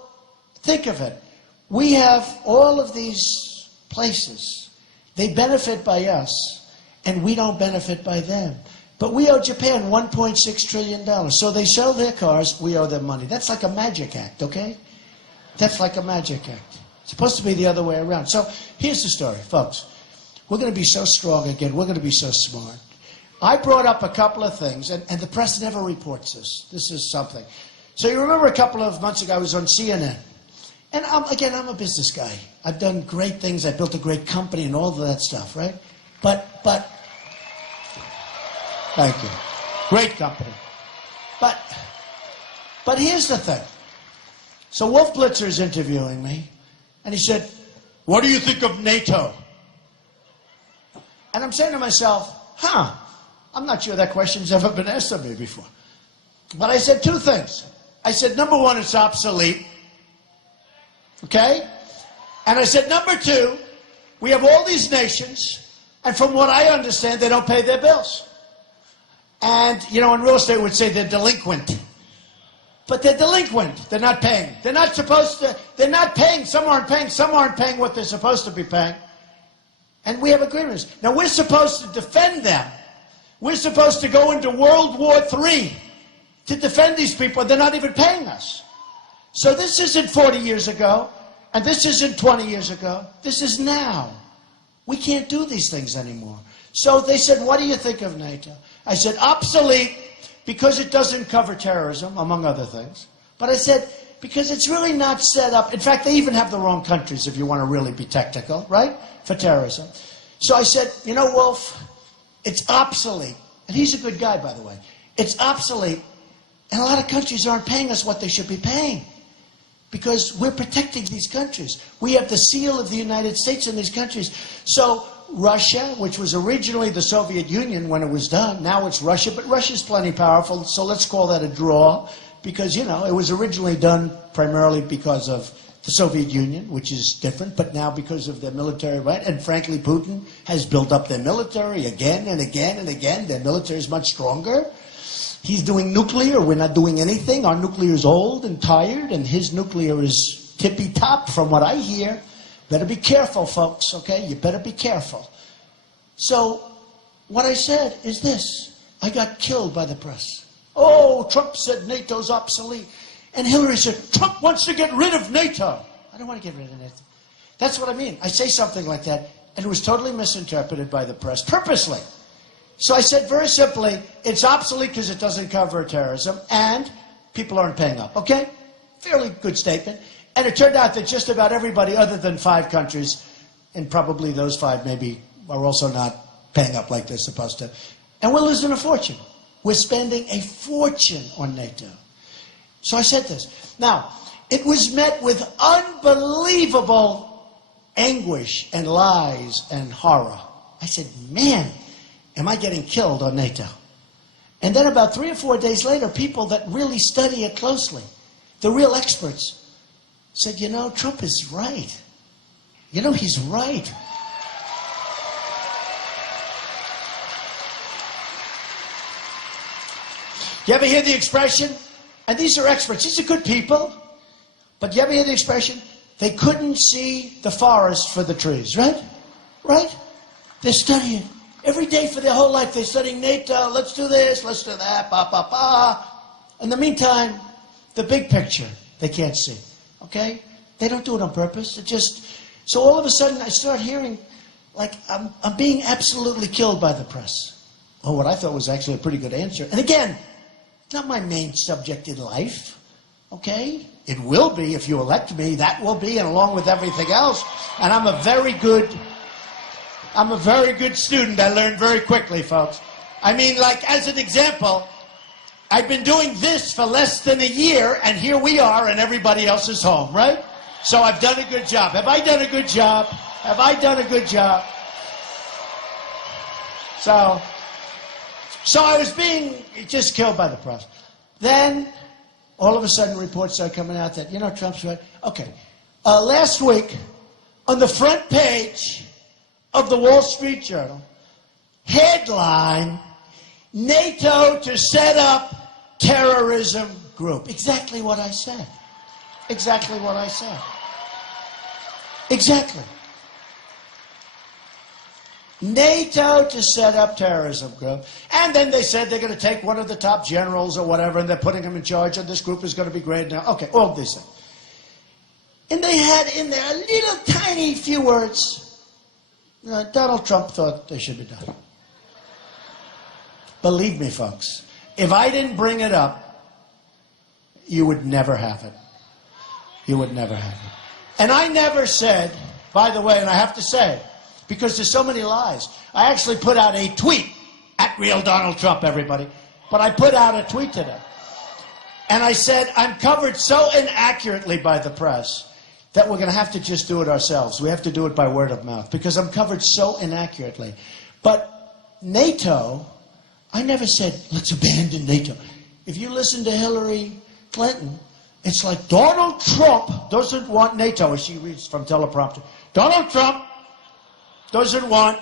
think of it. We have all of these places. They benefit by us, and we don't benefit by them. But we owe Japan $1.6 trillion. So they sell their cars, we owe them money. That's like a magic act, okay? That's like a magic act. It's supposed to be the other way around. So here's the story, folks. We're going to be so strong again. We're going to be so smart. I brought up a couple of things, and the press never reports this. This is something. So you remember a couple of months ago I was on CNN. And I'm a business guy. I've done great things. I built a great company and all of that stuff, right? But thank you. Great company. But here's the thing. So Wolf Blitzer is interviewing me, and he said, "What do you think of NATO?" And I'm saying to myself, I'm not sure that question's ever been asked of me before. But I said two things. I said, number one, it's obsolete. Okay? And I said, number two, we have all these nations, and from what I understand, they don't pay their bills. And, you know, in real estate, would say they're delinquent. But they're delinquent. They're not paying. They're not supposed to. They're not paying. Some aren't paying. Some aren't paying what they're supposed to be paying. And we have agreements. Now, we're supposed to defend them. We're supposed to go into World War III to defend these people. They're not even paying us. So this isn't 40 years ago, and this isn't 20 years ago. This is now. We can't do these things anymore. So they said, what do you think of NATO? I said, obsolete, because it doesn't cover terrorism, among other things. But I said, because it's really not set up. In fact, they even have the wrong countries, if you want to really be technical, right, for terrorism. So I said, you know, Wolf, it's obsolete. And he's a good guy, by the way. It's obsolete. And a lot of countries aren't paying us what they should be paying. Because we're protecting these countries. We have the seal of the United States in these countries. So Russia, which was originally the Soviet Union when it was done, now it's Russia, but Russia's plenty powerful, so let's call that a draw. Because, you know, it was originally done primarily because of the Soviet Union, which is different, but now because of their military, right? And frankly, Putin has built up their military again and again and again. Their military is much stronger. He's doing nuclear. We're not doing anything. Our nuclear is old and tired, and his nuclear is tippy-top from what I hear. Better be careful, folks, okay? You better be careful. So what I said is this. I got killed by the press. Oh, Trump said NATO's obsolete. And Hillary said, Trump wants to get rid of NATO. I don't want to get rid of NATO. That's what I mean. I say something like that, and it was totally misinterpreted by the press, purposely. So I said very simply, it's obsolete because it doesn't cover terrorism, and people aren't paying up, okay? Fairly good statement. And it turned out that just about everybody other than 5 countries, and probably those 5 maybe are also not paying up like they're supposed to. And we're losing a fortune. We're spending a fortune on NATO. So I said this. Now, it was met with unbelievable anguish and lies and horror. I said, man, am I getting killed on NATO? And then about 3 or 4 days later, people that really study it closely, the real experts, said, you know, Trump is right. You know, he's right. You ever hear the expression? And these are experts. These are good people. But you ever hear the expression? They couldn't see the forest for the trees, right? Right? They're studying. Every day for their whole life, they're studying NATO. Let's do this, let's do that, ba, ba, ba. In the meantime, the big picture, they can't see. Okay? They don't do it on purpose. It just... So all of a sudden, I start hearing, like, I'm being absolutely killed by the press. Oh, what I thought was actually a pretty good answer. And again, not my main subject in life, okay? It will be if you elect me. That will be, and along with everything else. And I'm a very good student. I learn very quickly, folks. I mean, like, as an example, I've been doing this for less than a year, and here we are, and everybody else is home, right? So I've done a good job. Have I done a good job? Have I done a good job? So I was being just killed by the press. Then, all of a sudden, reports start coming out that, you know, Trump's right. Okay. Last week, on the front page of the Wall Street Journal, headline, NATO to set up terrorism group. Exactly what I said. Exactly what I said. Exactly. NATO to set up terrorism group. And then they said they're going to take one of the top generals or whatever, and they're putting him in charge, and this group is going to be great now. Okay, all this thing. And they had in there a little tiny few words. Donald Trump thought they should be done. Believe me, folks, if I didn't bring it up, you would never have it. You would never have it. And I never said, by the way, and I have to say, because there's so many lies, I actually put out a tweet, at Real Donald Trump, everybody, but I put out a tweet today. And I said, I'm covered so inaccurately by the press that we're going to have to just do it ourselves. We have to do it by word of mouth, because I'm covered so inaccurately. But NATO, I never said, let's abandon NATO. If you listen to Hillary Clinton, it's like Donald Trump doesn't want NATO, as she reads from teleprompter. Donald Trump doesn't want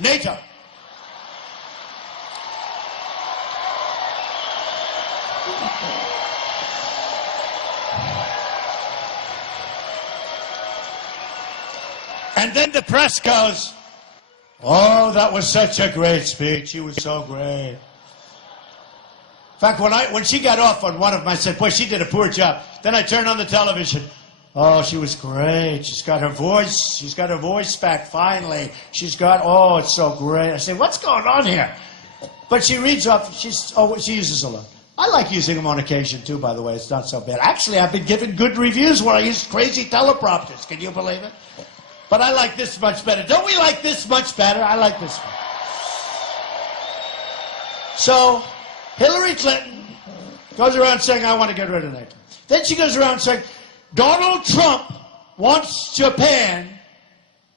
NATO. And then the press goes, oh, that was such a great speech. She was so great. In fact, when she got off on one of them, I said, boy, she did a poor job. Then I turned on the television. Oh, she was great. She's got her voice. She's got her voice back, finally. Oh, it's so great. I said, what's going on here? But she reads off, she uses a lot. I like using them on occasion, too, by the way. It's not so bad. Actually, I've been given good reviews where I use crazy teleprompters. Can you believe it? But I like this much better. Don't we like this much better? I like this one. So, Hillary Clinton goes around saying, I want to get rid of NATO. Then she goes around saying, Donald Trump wants Japan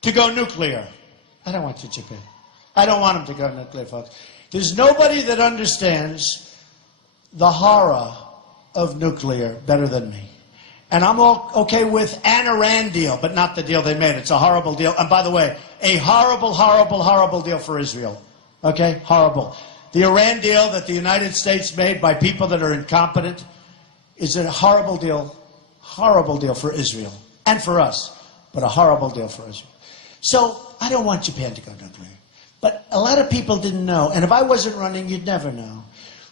to go nuclear. I don't want Japan. I don't want him to go nuclear, folks. There's nobody that understands the horror of nuclear better than me. And I'm okay with an Iran deal, but not the deal they made. It's a horrible deal. And by the way, a horrible, horrible, horrible deal for Israel. Okay? Horrible. The Iran deal that the United States made by people that are incompetent is a horrible deal for Israel and for us, but a horrible deal for Israel. So I don't want Japan to go nuclear. But a lot of people didn't know, and if I wasn't running, you'd never know.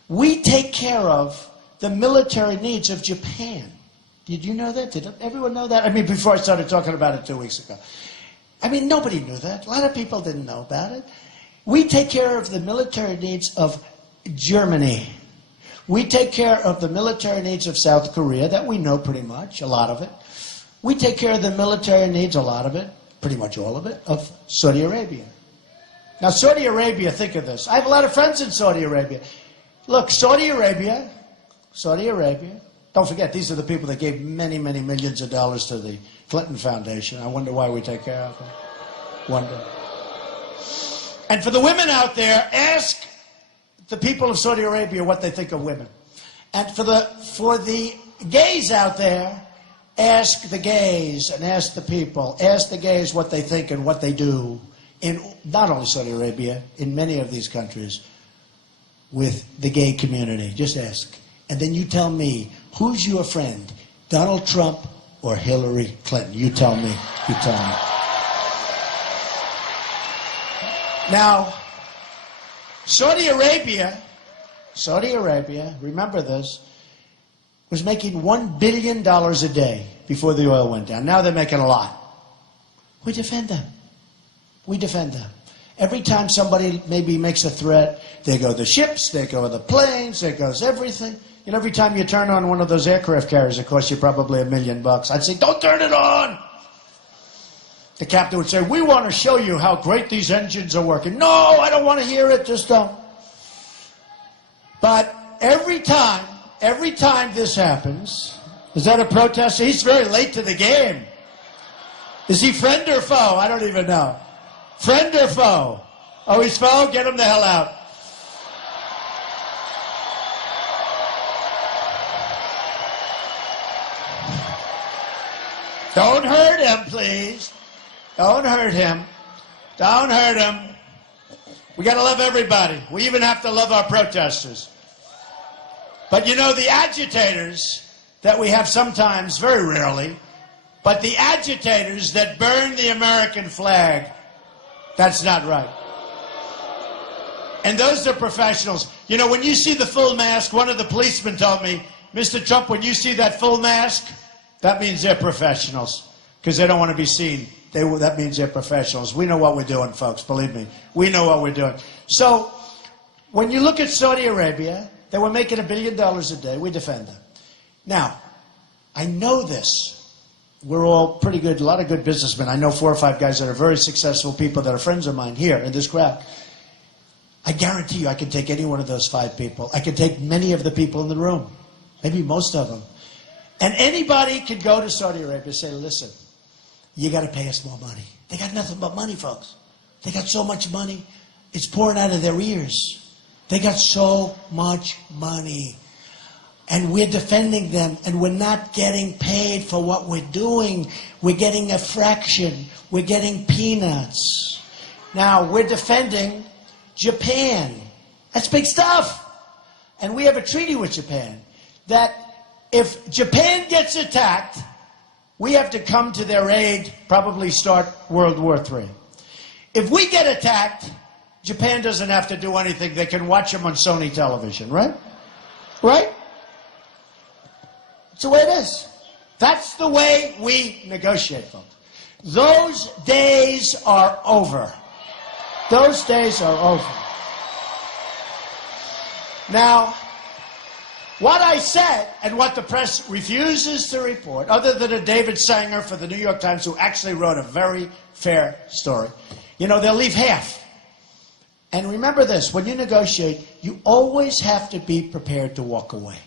We take care of the military needs of Japan. Did you know that? Did everyone know that? I mean, before I started talking about it 2 weeks ago. I mean, nobody knew that. A lot of people didn't know about it. We take care of the military needs of Germany. We take care of the military needs of South Korea, that we know pretty much, a lot of it. We take care of the military needs, a lot of it, pretty much all of it, of Saudi Arabia. Now, Saudi Arabia, think of this. I have a lot of friends in Saudi Arabia. Look, Saudi Arabia, don't forget, these are the people that gave many, many millions of dollars to the Clinton Foundation. I wonder why we take care of them. Wonder. And for the women out there, ask the people of Saudi Arabia what they think of women. And for the gays out there, ask the gays and ask the people. Ask the gays what they think and what they do in not only Saudi Arabia, in many of these countries with the gay community. Just ask. And then you tell me, who's your friend, Donald Trump or Hillary Clinton? You tell me. You tell me. Now, Saudi Arabia, remember this, was making $1 billion a day before the oil went down. Now they're making a lot. We defend them. We defend them. Every time somebody maybe makes a threat, there go the ships, there go the planes, there goes everything. You know, every time you turn on one of those aircraft carriers, it costs you probably $1 million. I'd say, don't turn it on. The captain would say, we want to show you how great these engines are working. No, I don't want to hear it, just don't. But every time this happens, is that a protester? He's very late to the game. Is he friend or foe? I don't even know. Friend or foe? Oh, he's foe? Get him the hell out. Don't hurt him, please. Don't hurt him. Don't hurt him. We got to love everybody. We even have to love our protesters. But you know, the agitators that we have sometimes, very rarely, but the agitators that burn the American flag, that's not right. And those are professionals. You know, when you see the full mask, one of the policemen told me, Mr. Trump, when you see that full mask, that means they're professionals, because they don't want to be seen. That means they're professionals. We know what we're doing, folks, believe me. We know what we're doing. So, when you look at Saudi Arabia, they were making $1 billion a day. We defend them. Now, I know this. We're all pretty good, a lot of good businessmen. I know 4 or 5 guys that are very successful people that are friends of mine here in this crowd. I guarantee you I can take any one of those 5 people. I can take many of the people in the room, maybe most of them. And anybody could go to Saudi Arabia and say, listen, you got to pay us more money. They got nothing but money, folks. They got so much money, it's pouring out of their ears. They got so much money. And we're defending them, and we're not getting paid for what we're doing. We're getting a fraction. We're getting peanuts. Now, we're defending Japan. That's big stuff. And we have a treaty with Japan that if Japan gets attacked, we have to come to their aid, probably start World War III. If we get attacked, Japan doesn't have to do anything. They can watch them on Sony television, right? Right? That's the way it is. That's the way we negotiate, folks. Those days are over. Those days are over. Now, what I said and what the press refuses to report, other than a David Sanger for the New York Times who actually wrote a very fair story, you know, they'll leave half. And remember this, when you negotiate, you always have to be prepared to walk away.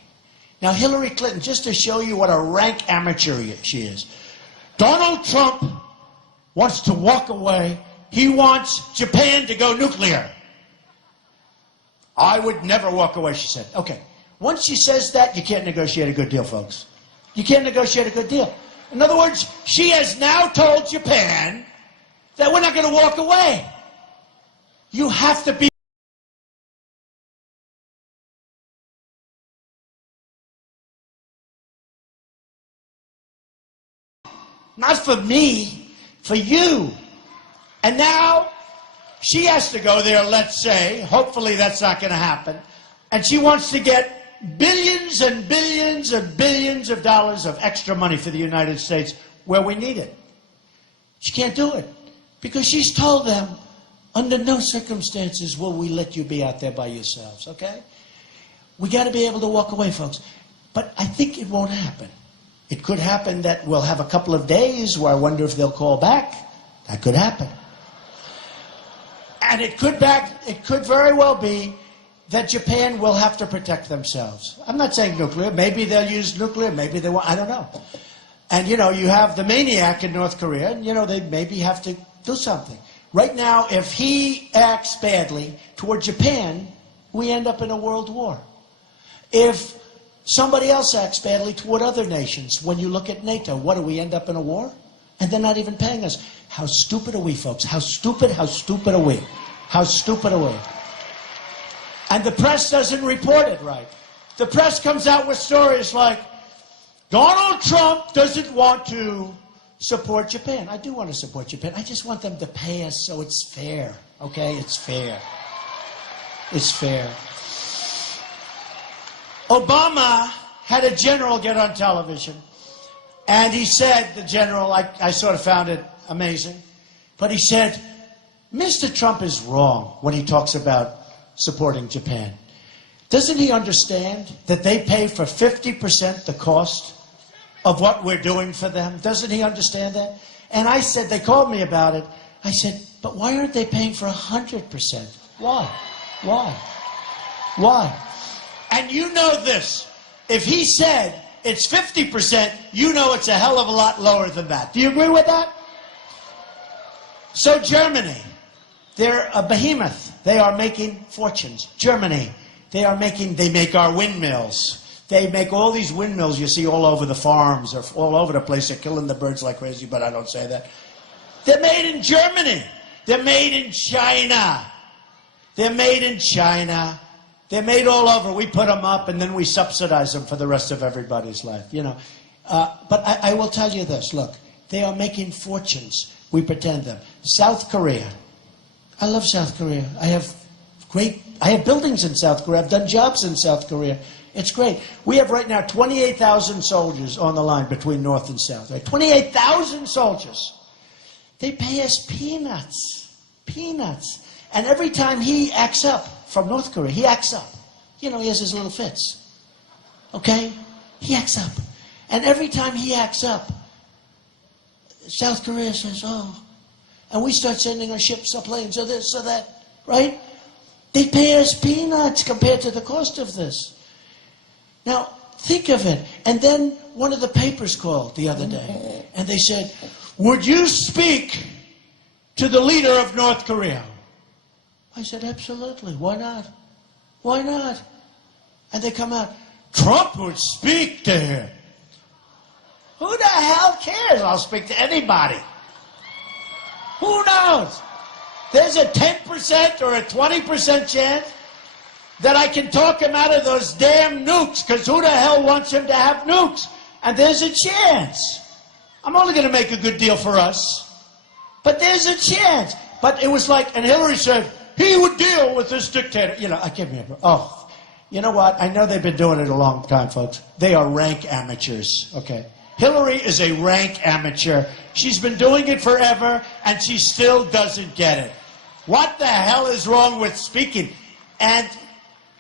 Now, Hillary Clinton, just to show you what a rank amateur she is, Donald Trump wants to walk away. He wants Japan to go nuclear. I would never walk away, she said. Okay. Once she says that, you can't negotiate a good deal, folks. You can't negotiate a good deal. In other words, she has now told Japan that we're not going to walk away. You have to be not for me, for you. And now she has to go there, let's say. Hopefully that's not going to happen. And she wants to get billions and billions and billions of dollars of extra money for the United States where we need it. She can't do it because she's told them, under no circumstances will we let you be out there by yourselves, okay? We got to be able to walk away, folks. But I think it won't happen. It could happen that we'll have a couple of days where I wonder if they'll call back. That could happen. And it could very well be that Japan will have to protect themselves. I'm not saying nuclear. Maybe they'll use nuclear. Maybe they won't. I don't know. And, you have the maniac in North Korea, and, they maybe have to do something. Right now, if he acts badly toward Japan, we end up in a world war. If somebody else acts badly toward other nations, when you look at NATO, what do we end up in a war? And they're not even paying us. How stupid are we, folks? How stupid are we? How stupid are we? And the press doesn't report it right. The press comes out with stories like, Donald Trump doesn't want to support Japan. I do want to support Japan. I just want them to pay us so it's fair. Okay? It's fair. It's fair. Obama had a general get on television, and he said, the general, I sort of found it amazing, but he said, Mr. Trump is wrong when he talks about supporting Japan. Doesn't he understand that they pay for 50% the cost of what we're doing for them? Doesn't he understand that? And I said, they called me about it. I said, but why aren't they paying for 100%? Why? Why? Why? And you know this. If he said it's 50%, you know it's a hell of a lot lower than that. Do you agree with that? So Germany, they're a behemoth. They are making fortunes. Germany, they make our windmills. They make all these windmills you see all over the farms or all over the place. They're killing the birds like crazy, but I don't say that. They're made in Germany. They're made in China. They're made in China. They're made all over. We put them up and then we subsidize them for the rest of everybody's life, But I will tell you this. Look, they are making fortunes. We pretend them. South Korea. I love South Korea. I have buildings in South Korea. I've done jobs in South Korea. It's great. We have right now 28,000 soldiers on the line between North and South. Right? 28,000 soldiers. They pay us peanuts. Peanuts. And every time he acts up from North Korea, he acts up. He has his little fits. Okay? He acts up. And every time he acts up, South Korea says, oh. And we start sending our ships, our planes, or this, or that. Right? They pay us peanuts compared to the cost of this. Now, think of it. And then one of the papers called the other day, and they said, would you speak to the leader of North Korea? I said, absolutely. Why not? Why not? And they come out, Trump would speak to him. Who the hell cares? I'll speak to anybody. Who knows? There's a 10% or a 20% chance that I can talk him out of those damn nukes, because who the hell wants him to have nukes? And there's a chance. I'm only going to make a good deal for us. But there's a chance. But it was like, and Hillary said, he would deal with this dictator. I can't remember. Oh, you know what? I know they've been doing it a long time, folks. They are rank amateurs, okay? Hillary is a rank amateur. She's been doing it forever, and she still doesn't get it. What the hell is wrong with speaking? And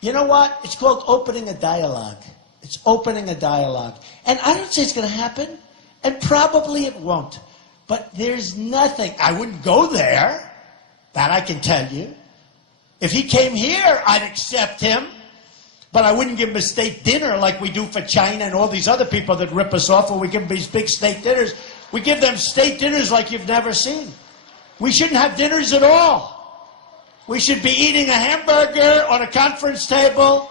you know what? It's called opening a dialogue. It's opening a dialogue. And I don't say it's going to happen, and probably it won't. But there's nothing. I wouldn't go there. That I can tell you. If he came here, I'd accept him. But I wouldn't give him a state dinner like we do for China and all these other people that rip us off, or we give them these big state dinners. We give them state dinners like you've never seen. We shouldn't have dinners at all. We should be eating a hamburger on a conference table,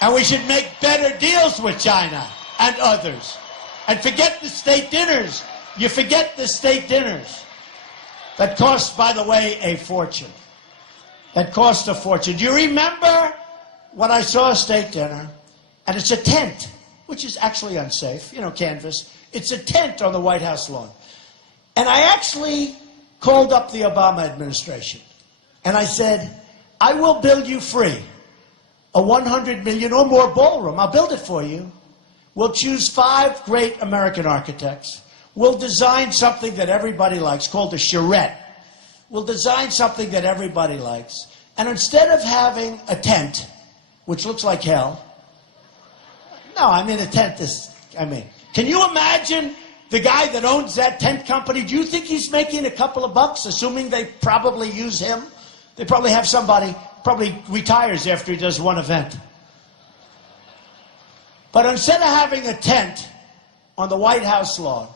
and we should make better deals with China and others. And forget the state dinners. You forget the state dinners. That cost, by the way, a fortune. That cost a fortune. Do you remember when I saw a state dinner, and it's a tent, which is actually unsafe, canvas. It's a tent on the White House lawn. And I actually called up the Obama administration. And I said, I will bill you free a 100 million or more ballroom. I'll build it for you. We'll choose 5 great American architects. We'll design something that everybody likes called a charrette. We'll design something that everybody likes. And instead of having a tent, which looks like hell, no, I mean a tent is, can you imagine the guy that owns that tent company? Do you think he's making a couple of bucks, assuming they probably use him? They probably have somebody, probably retires after he does one event. But instead of having a tent on the White House lawn,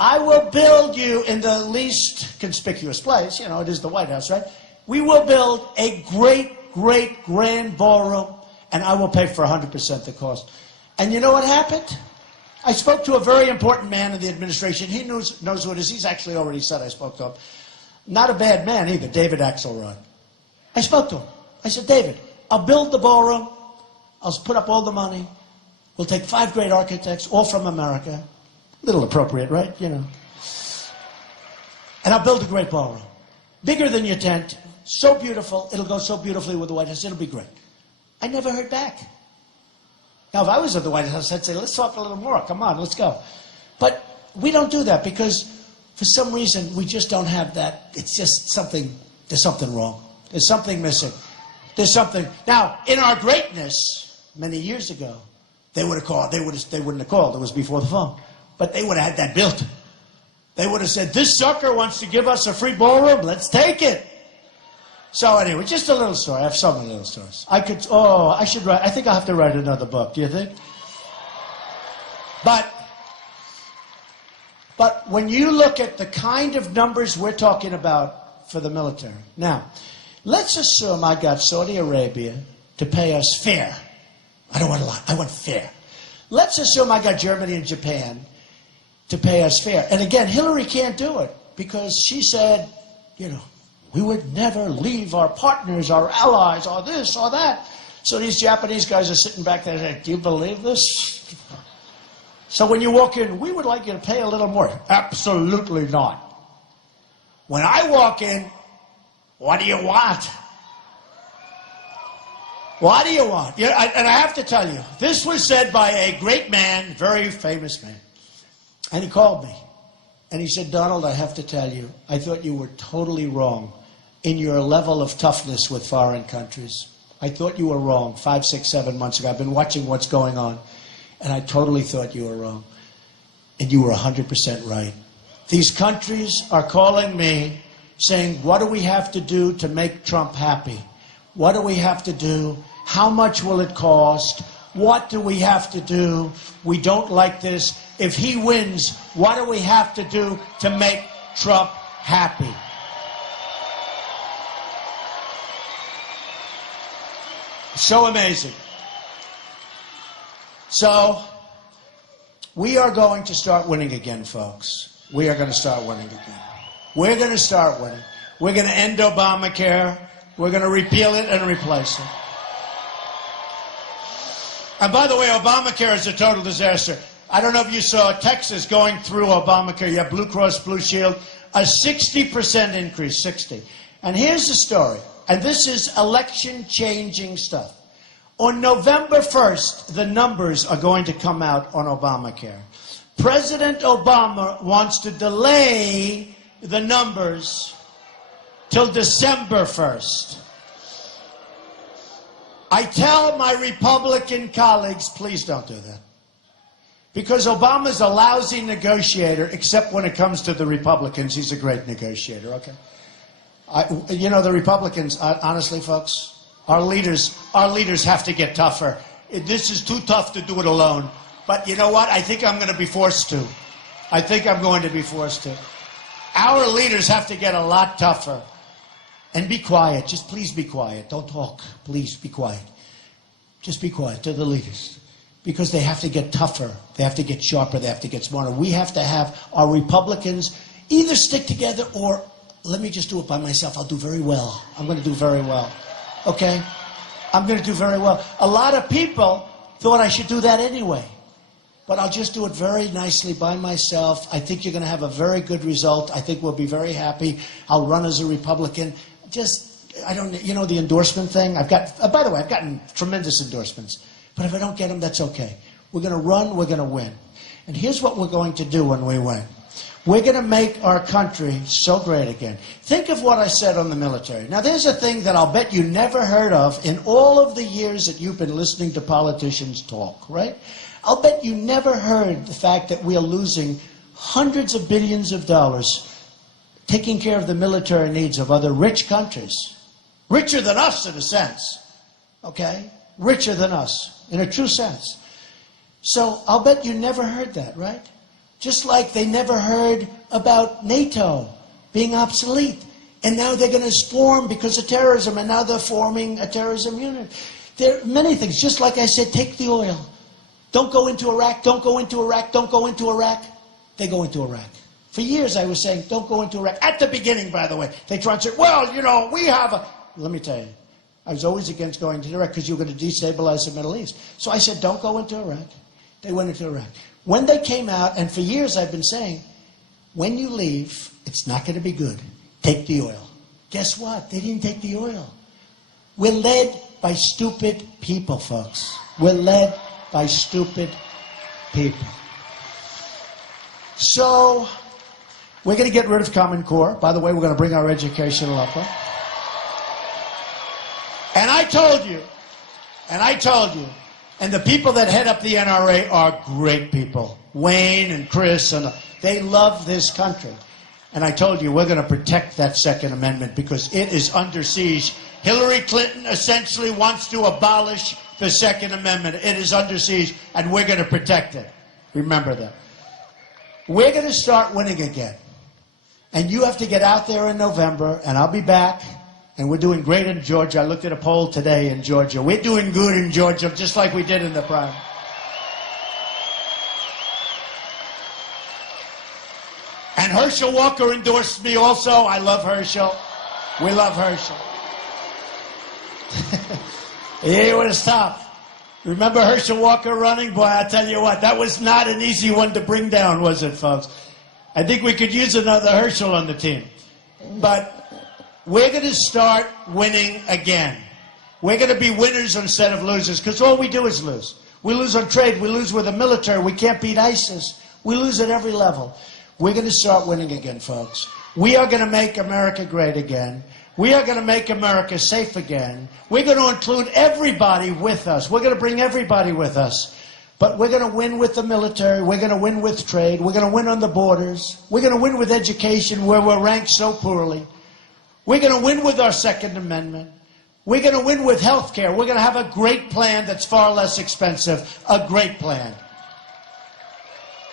I will build you in the least conspicuous place. You know, it is the White House, right? We will build a great, great, grand ballroom, and I will pay for 100% the cost. And you know what happened? I spoke to a very important man in the administration. He knows who it is. He's actually already said I spoke to him. Not a bad man either, David Axelrod. I spoke to him. I said, David, I'll build the ballroom. I'll put up all the money. We'll take 5 great architects, all from America. A little appropriate, right? You know. And I'll build a great ballroom. Bigger than your tent. So beautiful. It'll go so beautifully with the White House. It'll be great. I never heard back. Now, if I was at the White House, I'd say, let's talk a little more. Come on, let's go. But we don't do that because for some reason we just don't have that. It's just something, there's something wrong. There's something missing. There's something. Now, in our greatness, many years ago, they would have called. They wouldn't have called. It was before the phone. But they would have had that built. They would have said, this sucker wants to give us a free ballroom. Let's take it. So anyway, just a little story. I have so many little stories. I should write. I think I'll have to write another book. Do you think? But when you look at the kind of numbers we're talking about for the military. Now, let's assume I got Saudi Arabia to pay us fair. I don't want a lot. I want fair. Let's assume I got Germany and Japan to pay us fair. And again, Hillary can't do it because she said, you know, we would never leave our partners, our allies, or this or that. So these Japanese guys are sitting back there saying, do you believe this? So when you walk in, we would like you to pay a little more. Absolutely not. When I walk in, what do you want? What do you want? Yeah, and I have to tell you, this was said by a great man, very famous man. And he called me. And he said, Donald, I have to tell you, I thought you were totally wrong in your level of toughness with foreign countries. I thought you were wrong 5, 6, 7 months ago. I've been watching what's going on. And I totally thought you were wrong. And you were 100% right. These countries are calling me saying, what do we have to do to make Trump happy? What do we have to do? How much will it cost? What do we have to do? We don't like this. If he wins, what do we have to do to make Trump happy? So amazing. So, we are going to start winning again, folks. We are going to start winning again. We're going to start winning. We're going to end Obamacare. We're going to repeal it and replace it. And by the way, Obamacare is a total disaster. I don't know if you saw Texas going through Obamacare. You have Blue Cross Blue Shield, a 60% increase, 60. And here's the story. And this is election-changing stuff. On November 1st, the numbers are going to come out on Obamacare. President Obama wants to delay the numbers till December 1st. I tell my Republican colleagues, please don't do that. Because Obama's a lousy negotiator, except when it comes to the Republicans. He's a great negotiator, okay? You know, the Republicans, honestly, folks, our leaders have to get tougher. This is too tough to do it alone. But you know what? I think I'm going to be forced to. I think I'm going to be forced to. Our leaders have to get a lot tougher. And be quiet. Just please be quiet. Don't talk. Please be quiet. Just be quiet to the leaders. Because they have to get tougher. They have to get sharper. They have to get smarter. We have to have our Republicans either stick together or let me just do it by myself. I'll do very well. I'm going to do very well. Okay? I'm going to do very well. A lot of people thought I should do that anyway. But I'll just do it very nicely by myself. I think you're going to have a very good result. I think we'll be very happy. I'll run as a Republican. Just I don't, you know, the endorsement thing? By the way, I've gotten tremendous endorsements. But if I don't get them, that's okay. We're going to run, we're going to win. And here's what we're going to do when we win. We're going to make our country so great again. Think of what I said on the military. Now, there's a thing that I'll bet you never heard of in all of the years that you've been listening to politicians talk, right? I'll bet you never heard the fact that we are losing hundreds of billions of dollars taking care of the military needs of other rich countries. Richer than us, in a sense. Okay? Richer than us, in a true sense. So I'll bet you never heard that, right? Just like they never heard about NATO being obsolete. And now they're going to form because of terrorism, and now they're forming a terrorism unit. There are many things. Just like I said, take the oil. Don't go into Iraq, don't go into Iraq, don't go into Iraq. They go into Iraq. For years I was saying, don't go into Iraq. At the beginning, by the way, they tried to say, well, you know, we have a... Let me tell you, I was always against going to Iraq because you're going to destabilize the Middle East. So I said, don't go into Iraq. They went into Iraq. When they came out, and for years I've been saying, when you leave, it's not going to be good. Take the oil. Guess what? They didn't take the oil. We're led by stupid people, folks. We're led by stupid people. So, we're going to get rid of Common Core. By the way, we're going to bring our educational up. And I told you, and the people that head up the NRA are great people. Wayne and Chris, and they love this country. And I told you, we're going to protect that Second Amendment because it is under siege. Hillary Clinton essentially wants to abolish the Second Amendment. It is under siege, and we're going to protect it. Remember that. We're going to start winning again. And you have to get out there in November, and I'll be back. And we're doing great in Georgia. I looked at a poll today in Georgia. We're doing good in Georgia, just like we did in the primary. And Herschel Walker endorsed me also. I love Herschel. We love Herschel. He was tough. Remember Herschel Walker running? Boy, I tell you what, that was not an easy one to bring down, was it, folks? I think we could use another Herschel on the team. But we're going to start winning again. We're going to be winners instead of losers, because all we do is lose. We lose on trade. We lose with the military. We can't beat ISIS. We lose at every level. We're going to start winning again, folks. We are going to make America great again. We are going to make America safe again. We're going to include everybody with us. We're going to bring everybody with us. But we're going to win with the military. We're going to win with trade. We're going to win on the borders. We're going to win with education, where we're ranked so poorly. We're going to win with our Second Amendment. We're going to win with health care. We're going to have a great plan that's far less expensive. A great plan.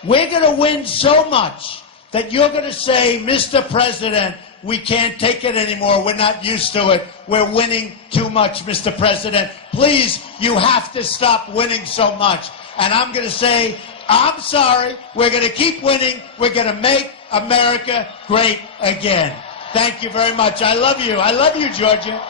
We're going to win so much that you're going to say, Mr. President, we can't take it anymore. We're not used to it. We're winning too much, Mr. President. Please, you have to stop winning so much. And I'm going to say, I'm sorry. We're going to keep winning. We're going to make America great again. Thank you very much. I love you. I love you, Georgia.